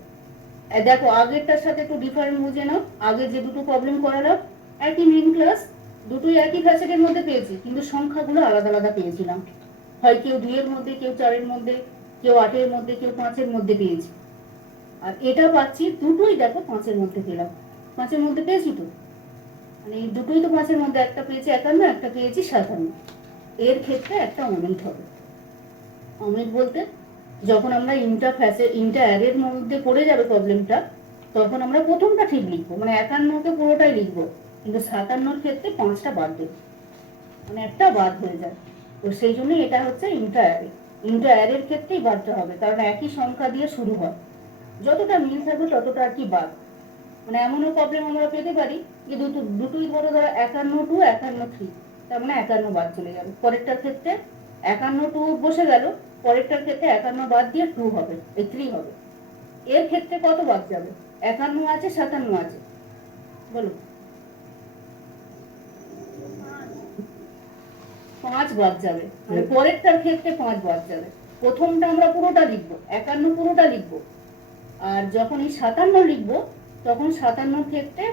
দেখো আগেরটার সাথে একটু ডিফারেন্ট বুঝে নাও। আগে যে দুটো প্রবলেম করালাম একই মেন ক্লাস, দুটোই একই ফ্যাসেটের মধ্যে পেয়েছি, কিন্তু সংখ্যাগুলো আলাদা আলাদা পেয়েছিলাম। হয় কেউ 2 এর মধ্যে, কেউ 4 এর মধ্যে, কেউ 8 এর মধ্যে, কেউ 5 এর মধ্যে পেয়েছি। আর এটা পাচ্ছি দুটোই দেখো 5 এর মধ্যে পেলাম। 5 এর মধ্যে পেয়েছি তো, মানে এই দুটোই তো 5 এর মধ্যে, একটা পেয়েছি 51, একটা পেয়েছি 57। এর ক্ষেত্রে একটা অমিট হবে। অমিট বলতে যখন আমরা ইন্টা অ্যারের মধ্যে পড়ে যাবে প্রবলেমটা, তখন আমরা প্রথমটা ঠিক লিখবো, মানে 51কে পুরোটাই লিখবো, কিন্তু 57-র ক্ষেত্রে 5টা বাদ দেবো, মানে একটা বাদ হয়ে যায়। তো সেই জন্য এটা হচ্ছে ইন্টা অ্যারে। ইন্টা অ্যারের ক্ষেত্রেই বাদটা হবে, কারণ একই সংখ্যা দিয়ে শুরু হয়, যতটা মিল থাকবে ততটা আর কি বাদ। মানে এমনও প্রবলেম আমরা পেতে পারি যে দুটোই ধরো 51-2, 51-3, তার মানে 51 বাদ চলে যাবে। পরেরটার ক্ষেত্রে 51-2 বসে গেল, পরেরটার ক্ষেত্রে 51 বাদ দিয়ে 2 হবে, এই 3 হবে। এর ক্ষেত্রে কত বাদ যাবে, 51 আছে, 57 আছে, বলো? 5 বাদ যাবে, মানে পরেরটার ক্ষেত্রে 5 বাদ যাবে। প্রথমটা আমরা পুরোটা লিখবো, 51 পুরোটা লিখবো, আর যখন এই 57 লিখবো তখন 57-র ক্ষেত্রে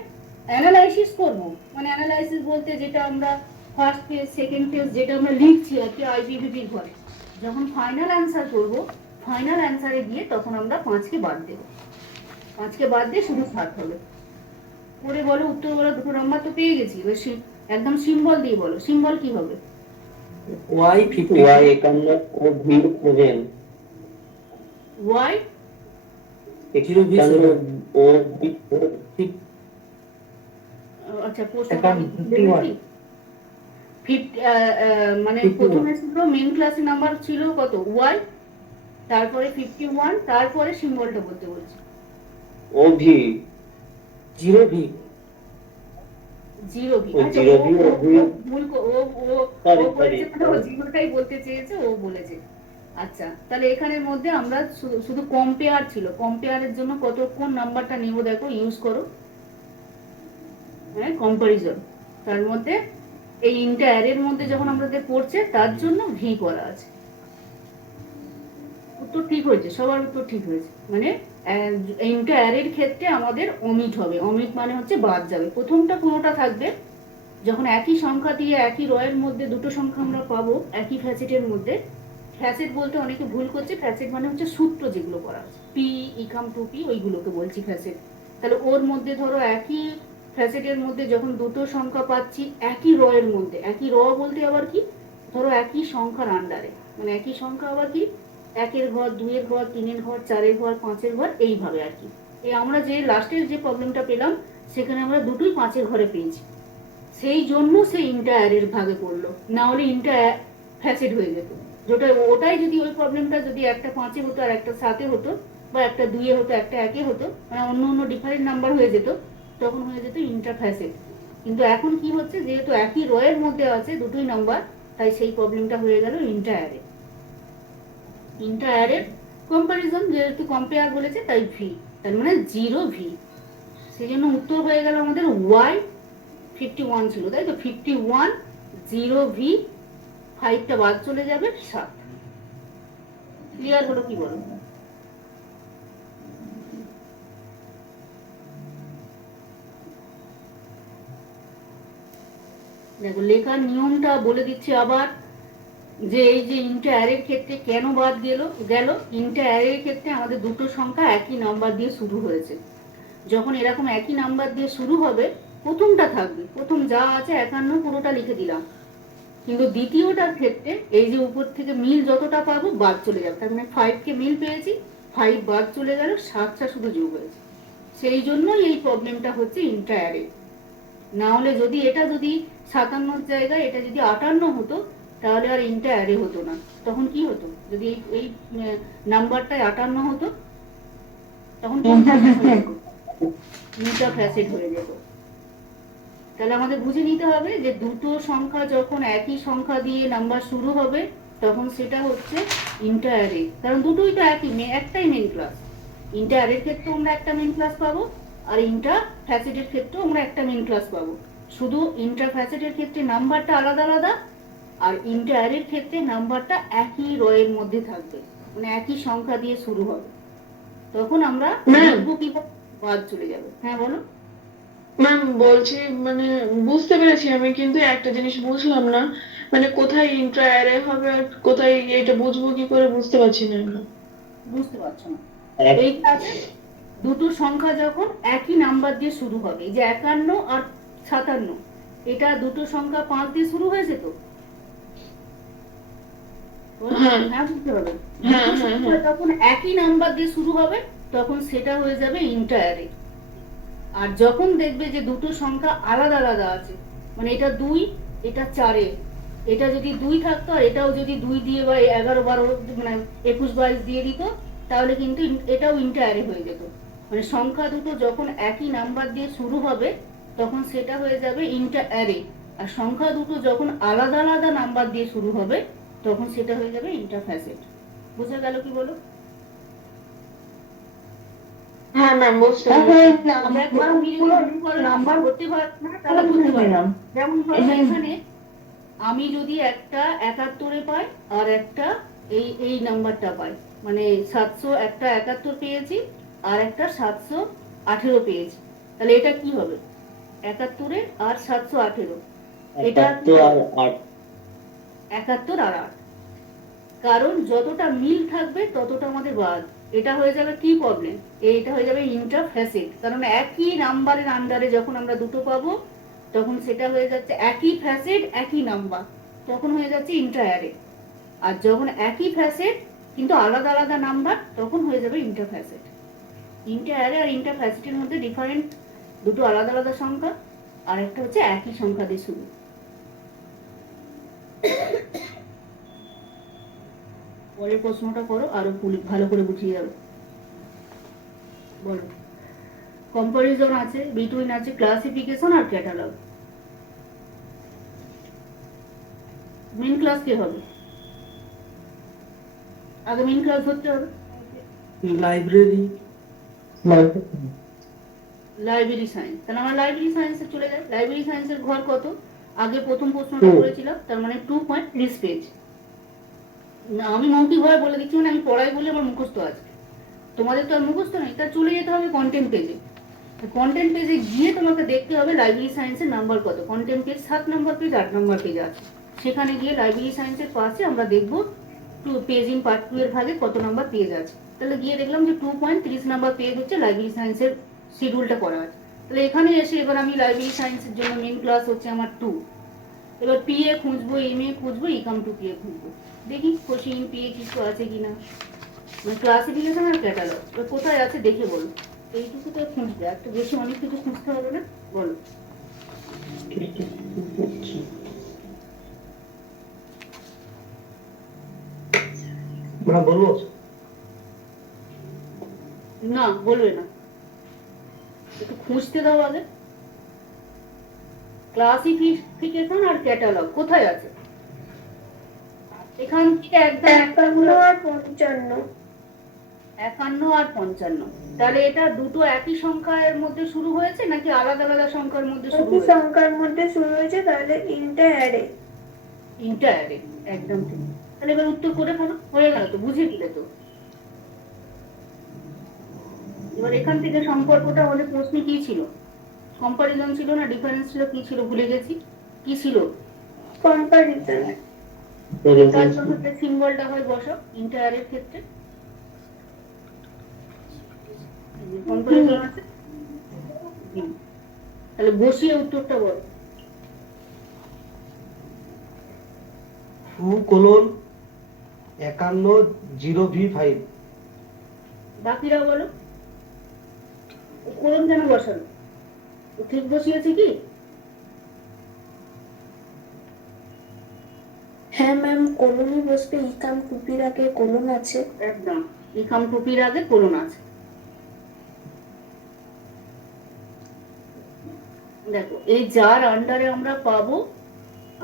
অ্যানালাইসিস করব। মানে অ্যানালাইসিস বলতে যেটা আমরা ফার্স্ট পেজ সেকেন্ড পেজ যেটা আমরা লিখছি আর কি আইবিবির ঘরে, যখন ফাইনাল অ্যান্সার করব, ফাইনাল অ্যান্সারে গিয়ে তখন আমরা 5কে বাদ দেব। 5কে বাদ দিয়ে শুধু 7 হবে। করে বলো, উত্তর বলো। দুটো নাম্বার তো পেয়ে গেছি, এবার একদম সিম্বল দিয়ে বলো, সিম্বল কি হবে? ওয়াই 50, ওয়াই 51 ও ভি 7, ওয়াই 0 ভি 7 ও ভি 50। আচ্ছা প্রশ্নটা মানে প্রথমে ছিল মেন ক্লাসের নাম্বার ছিল কত, ওয়াই, তারপরে 51, তারপরে সিম্বলটা বলতে বলছি। ও ভি 0 ভি 0 ভি, আচ্ছা ও বলেছে, ও জিরোটাই বলতে চেয়েছে, ও বলেছে। আচ্ছা তাহলে এখানের মধ্যে আমরা শুধু কম্পেয়ার ছিল, কম্পেয়ারের জন্য কোন নাম্বারটা নেব দেখো, ইউজ করো, হ্যাঁ কম্পারিজন। তার মধ্যে এই ইন্টা অ্যারের মধ্যে যখন আমাদের পড়ছে তার জন্য ভি করা আছে। উত্তর ঠিক হয়েছে, সবার উত্তর ঠিক হয়েছে। মানে ইন্টা অ্যারের ক্ষেত্রে আমাদের অমিট হবে। অমিট মানে হচ্ছে বাদ যাবে, প্রথমটা পুরোটা থাকবে। যখন একই সংখ্যা দিয়ে একই রয়ের মধ্যে দুটো সংখ্যা আমরা পাবো একই ফ্যাসেটের মধ্যে, ফ্যাসেট বলতে অনেকে ভুল করছে, ফ্যাসেট মানে হচ্ছে সূত্র যেগুলো করা আছে, পি ইকাম 2p ওইগুলোকে বলছি ফ্যাসেট। তাহলে ওর মধ্যে ধরো একই ফ্যাসেটের মধ্যে যখন দুটো সংখ্যা পাচ্ছি একই রয়ের মধ্যে, একই র বলতে আবার কি, ধরো একই সংখ্যার আন্ডারে, মানে একই সংখ্যা আবার কি, 1-এর ঘর, 2-এর ঘর, 3-এর ঘর, 4-এর ঘর, 5-এর ঘর, এইভাবে আর কি। এই আমরা যে লাস্টের যে প্রবলেমটা পেলাম সেখানে আমরা দুটোই 5-এর ঘরে পেয়েছি, সেই জন্য সে ইন্টা অ্যারের ভাগে পড়লো, না হলে ইন্টা ফ্যাসেট হয়ে যেত। যেটা ওটাই যদি ওই প্রবলেমটা যদি একটা 5-এ হতো আর একটা 7-এ হতো, বা একটা 2-এ হতো একটা 1-এ হতো, মানে অন্য অন্য ডিফারেন্ট নাম্বার হয়ে যেত, তখন হয়ে যেত ইন্টা ফ্যাসেট। কিন্তু এখন কি হচ্ছে, যেহেতু একই রয়ের মধ্যে আছে দুটোই নাম্বার, তাই সেই প্রবলেমটা হয়ে গেল ইন্টার অ্যারে। ইন্টার অ্যারের কম্পারিজন, যেহেতু কম্পেয়ার বলেছে তাই ভি, তার মানে 0V। সেই জন্য উত্তর হয়ে গেল আমাদের ওয়াই 51 ছিল, তাই তো 51 0V, 5টা বাদ চলে যাবে 7। ক্লিয়ার হলো কি বলো? দেখো লেখার নিয়মটা বলে দিচ্ছি আবার, যে এই যে ইন্টার অ্যারের ক্ষেত্রে কেন বাদ গেল। ইন্টার অ্যারের ক্ষেত্রে আমাদের দুটো সংখ্যা একই নাম্বার দিয়ে শুরু হয়েছে। যখন এরকম একই নাম্বার দিয়ে শুরু হবে, প্রথমটা থাকবে, প্রথম যা আছে 51 পুরোটা লিখে দিলাম, কিন্তু দ্বিতীয়টার ক্ষেত্রে এই যে উপর থেকে মিল যতটা পাবো বাদ চলে যাবে, তার মানে 5কে মিল পেয়েছি, 5 বাদ চলে গেল, 7টা শুধু যোগ হয়েছে। সেই জন্যই এই প্রবলেমটা হচ্ছে ইন্টার অ্যারে। না হলে যদি 57 জায়গায় এটা যদি 58 হতো, তাহলে আর ইন্টার অ্যারে হতো না। তখন কি হতো, যদি এই নাম্বারটায় 58 হতো, তখন ইন্টার ফ্যাসেট হয়ে যেত। তাহলে আমাদের বুঝে নিতে হবে যে দুটো সংখ্যা যখন একই সংখ্যা দিয়ে নাম্বার শুরু হবে, তখন সেটা হচ্ছে ইন্টার অ্যারে, কারণ দুটোই তো একটাই মেন ক্লাস। ইন্টার অ্যারের ক্ষেত্রেও আমরা একটা মেন ক্লাস পাবো, আর ইন্টার ফ্যাসেটের ক্ষেত্রেও আমরা একটা মেন ক্লাস পাবো। শুধু ইন্টার ফ্যাসেটের ক্ষেত্রে নাম্বারটা আলাদা আলাদা, আর ইন্টার অ্যারের ক্ষেত্রে নাম্বারটা একই রয়ের মধ্যে থাকবে, মানে একই সংখ্যা দিয়ে শুরু হবে। তখন আমরা লিখবো কি বাদ চলে যাবে। হ্যাঁ বলো। ম্যাম বলছি, মানে বুঝতে পেরেছি আমি, কিন্তু একটা জিনিস বুঝলাম না, মানে কোথায় ইন্ট্রা অ্যারে হবে আর কোথায় এটা বুঝবো কি করে, বুঝতে পারছি না আমি। বুঝতে পারছো না? এইটা আছে, দুটো সংখ্যা যখন একই নাম্বার দিয়ে শুরু হবে, এই যে 51 আর 57, এটা দুটো সংখ্যা 5 দিয়ে শুরু হয়েছে তো। বলো? হ্যাঁ। হ্যাঁ বুঝতে হবে। হ্যাঁ, দুটো হ্যাঁ, সংখ্যা যখন একই নাম্বার দিয়ে শুরু হবে, তখন সেটা হয়ে যাবে ইন্টার অ্যারে। আর যখন দেখবে যে দুটো সংখ্যা আলাদা আলাদা আছে, মানে এটা 2, এটা 4, এটা যদি 2 থাকতো আর এটাও যদি 2 দিয়ে বা 11 12 মানে 21 22 দিয়ে দিত, তাহলে কিন্তু এটাও ইন্টার অ্যারে হয়ে যেত। মানে সংখ্যা দুটো যখন একই নাম্বার দিয়ে শুরু হবে, তখন সেটা হয়ে যাবে ইন্টার অ্যারে। আর সংখ্যা দুটো যখন আলাদা আলাদা নাম্বার দিয়ে শুরু হবে, তখন সেটা হয়ে যাবে ইন্টার ফ্যাসেট। বোঝা গেল কি বলো? হ্যাঁ ম্যাম, বুঝতে নাম্বার করতে পারো না, তাহলে বুঝতে পারো। যেমন ধরো এখানে- এখানে আমি যদি একটা 71-এ পাই আর একটা এই নাম্বারটা পাই, মানে 700, একটা 71 পেয়েছি আর একটা 718 পেয়েছি, তাহলে এটা কি হবে? 71-এ আর 718, এটা 71 আর 8, কারণ যতটা মিল থাকবে ততটা আমাদের বাদ। এটা হয়ে যাবে কি প্রবলেম, এটা হয়ে যাবে ইন্টার ফ্যাসেট, কারণ একই নাম্বারের আন্ডারে যখন আমরা দুটো পাবো, তখন সেটা হয়ে যাচ্ছে একই ফ্যাসেট একই নাম্বার, তখন হয়ে যাচ্ছে ইন্টার অ্যারে। আর যখন একই ফ্যাসেট কিন্তু আলাদা আলাদা নাম্বার, তখন হয়ে যাবে ইন্টার ফ্যাসেট। ইন্টার অ্যারে আর ইন্টার ফ্যাসেটের মধ্যে ডিফারেন্ট, দুটো আলাদা আলাদা সংখ্যা, আর একটা হচ্ছে একই সংখ্যা দিয়ে শুরু। পরের প্রশ্নটা করো, আরো ভালো করে বুঝিয়ে যাবে। বলো। কম্পারিজন আছে, বিটুইন আছে, ক্লাসিফিকেশন আর ক্যাটালগ। মেন ক্লাস কে হবে? আগে মেন ক্লাস ধরতে হবে। লাইব্রেরি। লাইব্রেরি সায়েন্স, তাহলে আমরা লাইব্রেরি সায়েন্সে চলে যাই। লাইব্রেরি সায়েন্সের ঘর কত? আগে প্রথম প্রশ্নটা করেছিলাম, তার মানে 2.30 পেজ। আমি মৌখিকভাবে বলে দিচ্ছি, মানে আমি পড়াই বলে আমার মুখস্থ আছে, তোমাদের তো আর মুখস্থ নেই। তা চলে যেতে হবে কন্টেন্ট পেজে। কন্টেন্ট পেজে গিয়ে তোমাকে দেখতে হবে লাইব্রেরি সায়েন্সের নাম্বার কত। কন্টেন্ট পেজ 7 নম্বর পেজ, 8 নম্বর পেজ আছে, সেখানে গিয়ে লাইব্রেরি সায়েন্সের পাশে আমরা দেখবো পেজ ইন পার্ট 2 এর ভাগে কত নম্বর পেজ আছে। তাহলে গিয়ে দেখলাম যে 2.30 নম্বর পেজ হচ্ছে লাইব্রেরি সায়েন্সের শিডিউলটা করা আছে। তাহলে এখানে এসে এবার আমি লাইব্রেরি সায়েন্সের জন্য মেন ক্লাস হচ্ছে আমার 2। এবার পিএ খুঁজবো, এমএ খুঁজবো, ইকাম টু পিএ খুঁজবো, দেখি কোশ্চিন পিএ কিছু আছে কিনা, মানে ক্লাসিফিকেশন আর ক্যাটালগ কোথায় আছে দেখে বলো। এইটুকু তো খুঁজবে, একটু বেশি অনেক কিছু খুঁজতে হবে না, বলো। বলবো? না বলবে না, একটু খুঁজতে দাও আগে। ক্লাসিফিকেশন আর ক্যাটালগ কোথায় আছে? এখান থেকে একদম 51 আর 55। 51 আর 55, তাহলে এটা দুটো একই সংখ্যার মধ্যে শুরু হয়েছে নাকি আলাদা আলাদা সংখ্যার মধ্যে শুরু একই হয়েছে? সংখ্যার মধ্যে শুরু হয়েছে, তাহলে ইনটা অ্যারে। ইন্টারঅ্যারে, একদম ঠিক। তাহলে এবার উত্তর করে ফেলো, হয়ে গেল তো, বুঝে দিলে তো। এবার এখান থেকে সম্পর্কটা আমাদের প্রশ্নে কি ছিল? কম্পারিজন ছিল না ডিফারেন্স ছিল, কি ছিল ভুলে গেছি, কি ছিল? কম্পারিজন। তার জন্য যে সিম্বলটা হয় বসো ইন্টারঅ্যারের ক্ষেত্রে, কম্পারিজন আছে। তাহলে বসিয়ে উত্তরটা বল। 2:51 0v5। বাকিরা বলো কোলন কেন বসানো, ঠিক বসিয়েছি কি? হ্যাঁ ম্যাম, কোলনই বসবে, ইকাম টুপির আগে কোলন আছে। একদম, ইকাম টুপির আগে কোলন আছে। দেখো এই যার আন্ডারে আমরা পাবো,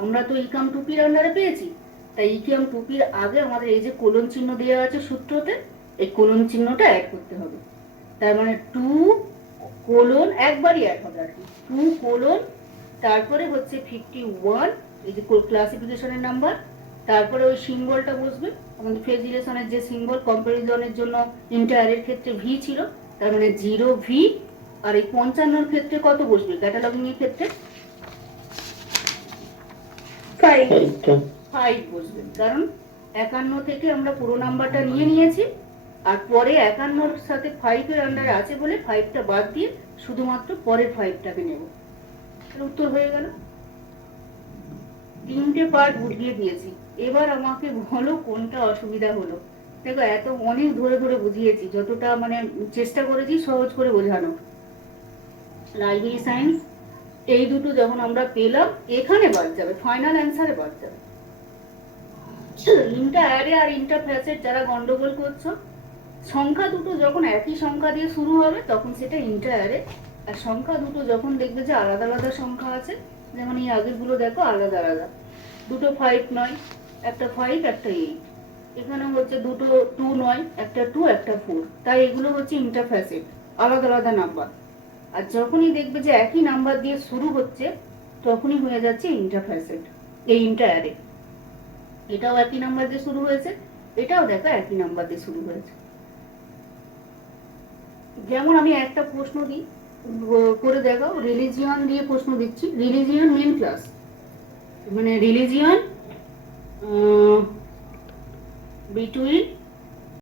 আমরা তো ইকাম টুপির আন্ডারে পেয়েছি, তাই ইকাম টুপির আগে আমাদের এই যে কোলন চিহ্ন দেওয়া আছে সূত্রতে, এই কোলন চিহ্নটা অ্যাড করতে হবে। তার মানে 2 একবারই অ্যাড হবে আর কি, 2 তারপরে হচ্ছে 51, এই যে ক্লাসিফিকেশনের নাম্বার, তারপরে ওই সিম্বলটা বসবে আমাদের ফেজ রিলেশনের যে সিম্বল কম্পারিজনের জন্য ইন্টারঅ্যারের ক্ষেত্রে ভি ছিল, তার মানে 0v। আর এই 55 ক্ষেত্রে কত বসবে ক্যাটালগিং এর ক্ষেত্রে? 5। 5 বসবে, কারণ 51 থেকে আমরা পুরো নাম্বারটা নিয়ে নিয়েছি, আর পরে 51 সাথে 5 এর আন্ডারে আছে বলে 5টা বাদ দিয়ে শুধুমাত্র পরের 5টাকে নেব। তাহলে উত্তর হয়ে গেল। 3টে পার্ট বুঝিয়ে দিয়েছি, এবার আমাকে বলো কোনটা অসুবিধা হলো। দেখো এত অনেক ধরে ধরে বুঝিয়েছি, যতটা মানে চেষ্টা করেছি সহজ করে বোঝানো। লাইব্রেরি সায়েন্স এই দুটো যখন আমরা পেলাম, এখানে বাদ যাবে, ফাইনাল অ্যান্সারে বাদ যাবে। ইন্টারঅ্যারে আর ইন্টারফেসের যারা গন্ডগোল করছো, সংখ্যা দুটো যখন একই সংখ্যা দিয়ে শুরু হবে তখন সেটা ইন্টারঅ্যারে, আর সংখ্যা দুটো যখন দেখবে যে আলাদা আলাদা সংখ্যা আছে, যেমন এই আগেরগুলো দেখো আলাদা আলাদা, দুটো 5 নয়, একটা 5 একটা 8, এখানে হচ্ছে দুটো 2 নয়, একটা 2 একটা 4, তাই এগুলো হচ্ছে ইন্টারফেসেট, আলাদা আলাদা নাম্বার। আর যখনই দেখবে যে একই নাম্বার দিয়ে শুরু হচ্ছে তখনই হয়ে যাচ্ছে ইন্টারফেসেট, এই ইন্টারঅ্যারে। এটাও একই নাম্বার দিয়ে শুরু হয়েছে, এটাও দেখো একই নাম্বার দিয়ে শুরু হয়েছে। যেমন আমি একটা প্রশ্ন দিই, করে দেখাও, রিলিজিয়ন দিয়ে প্রশ্ন দিচ্ছি। রিলিজিয়ন মেন ক্লাস, মানে রিলিজিয়ন বিটুইন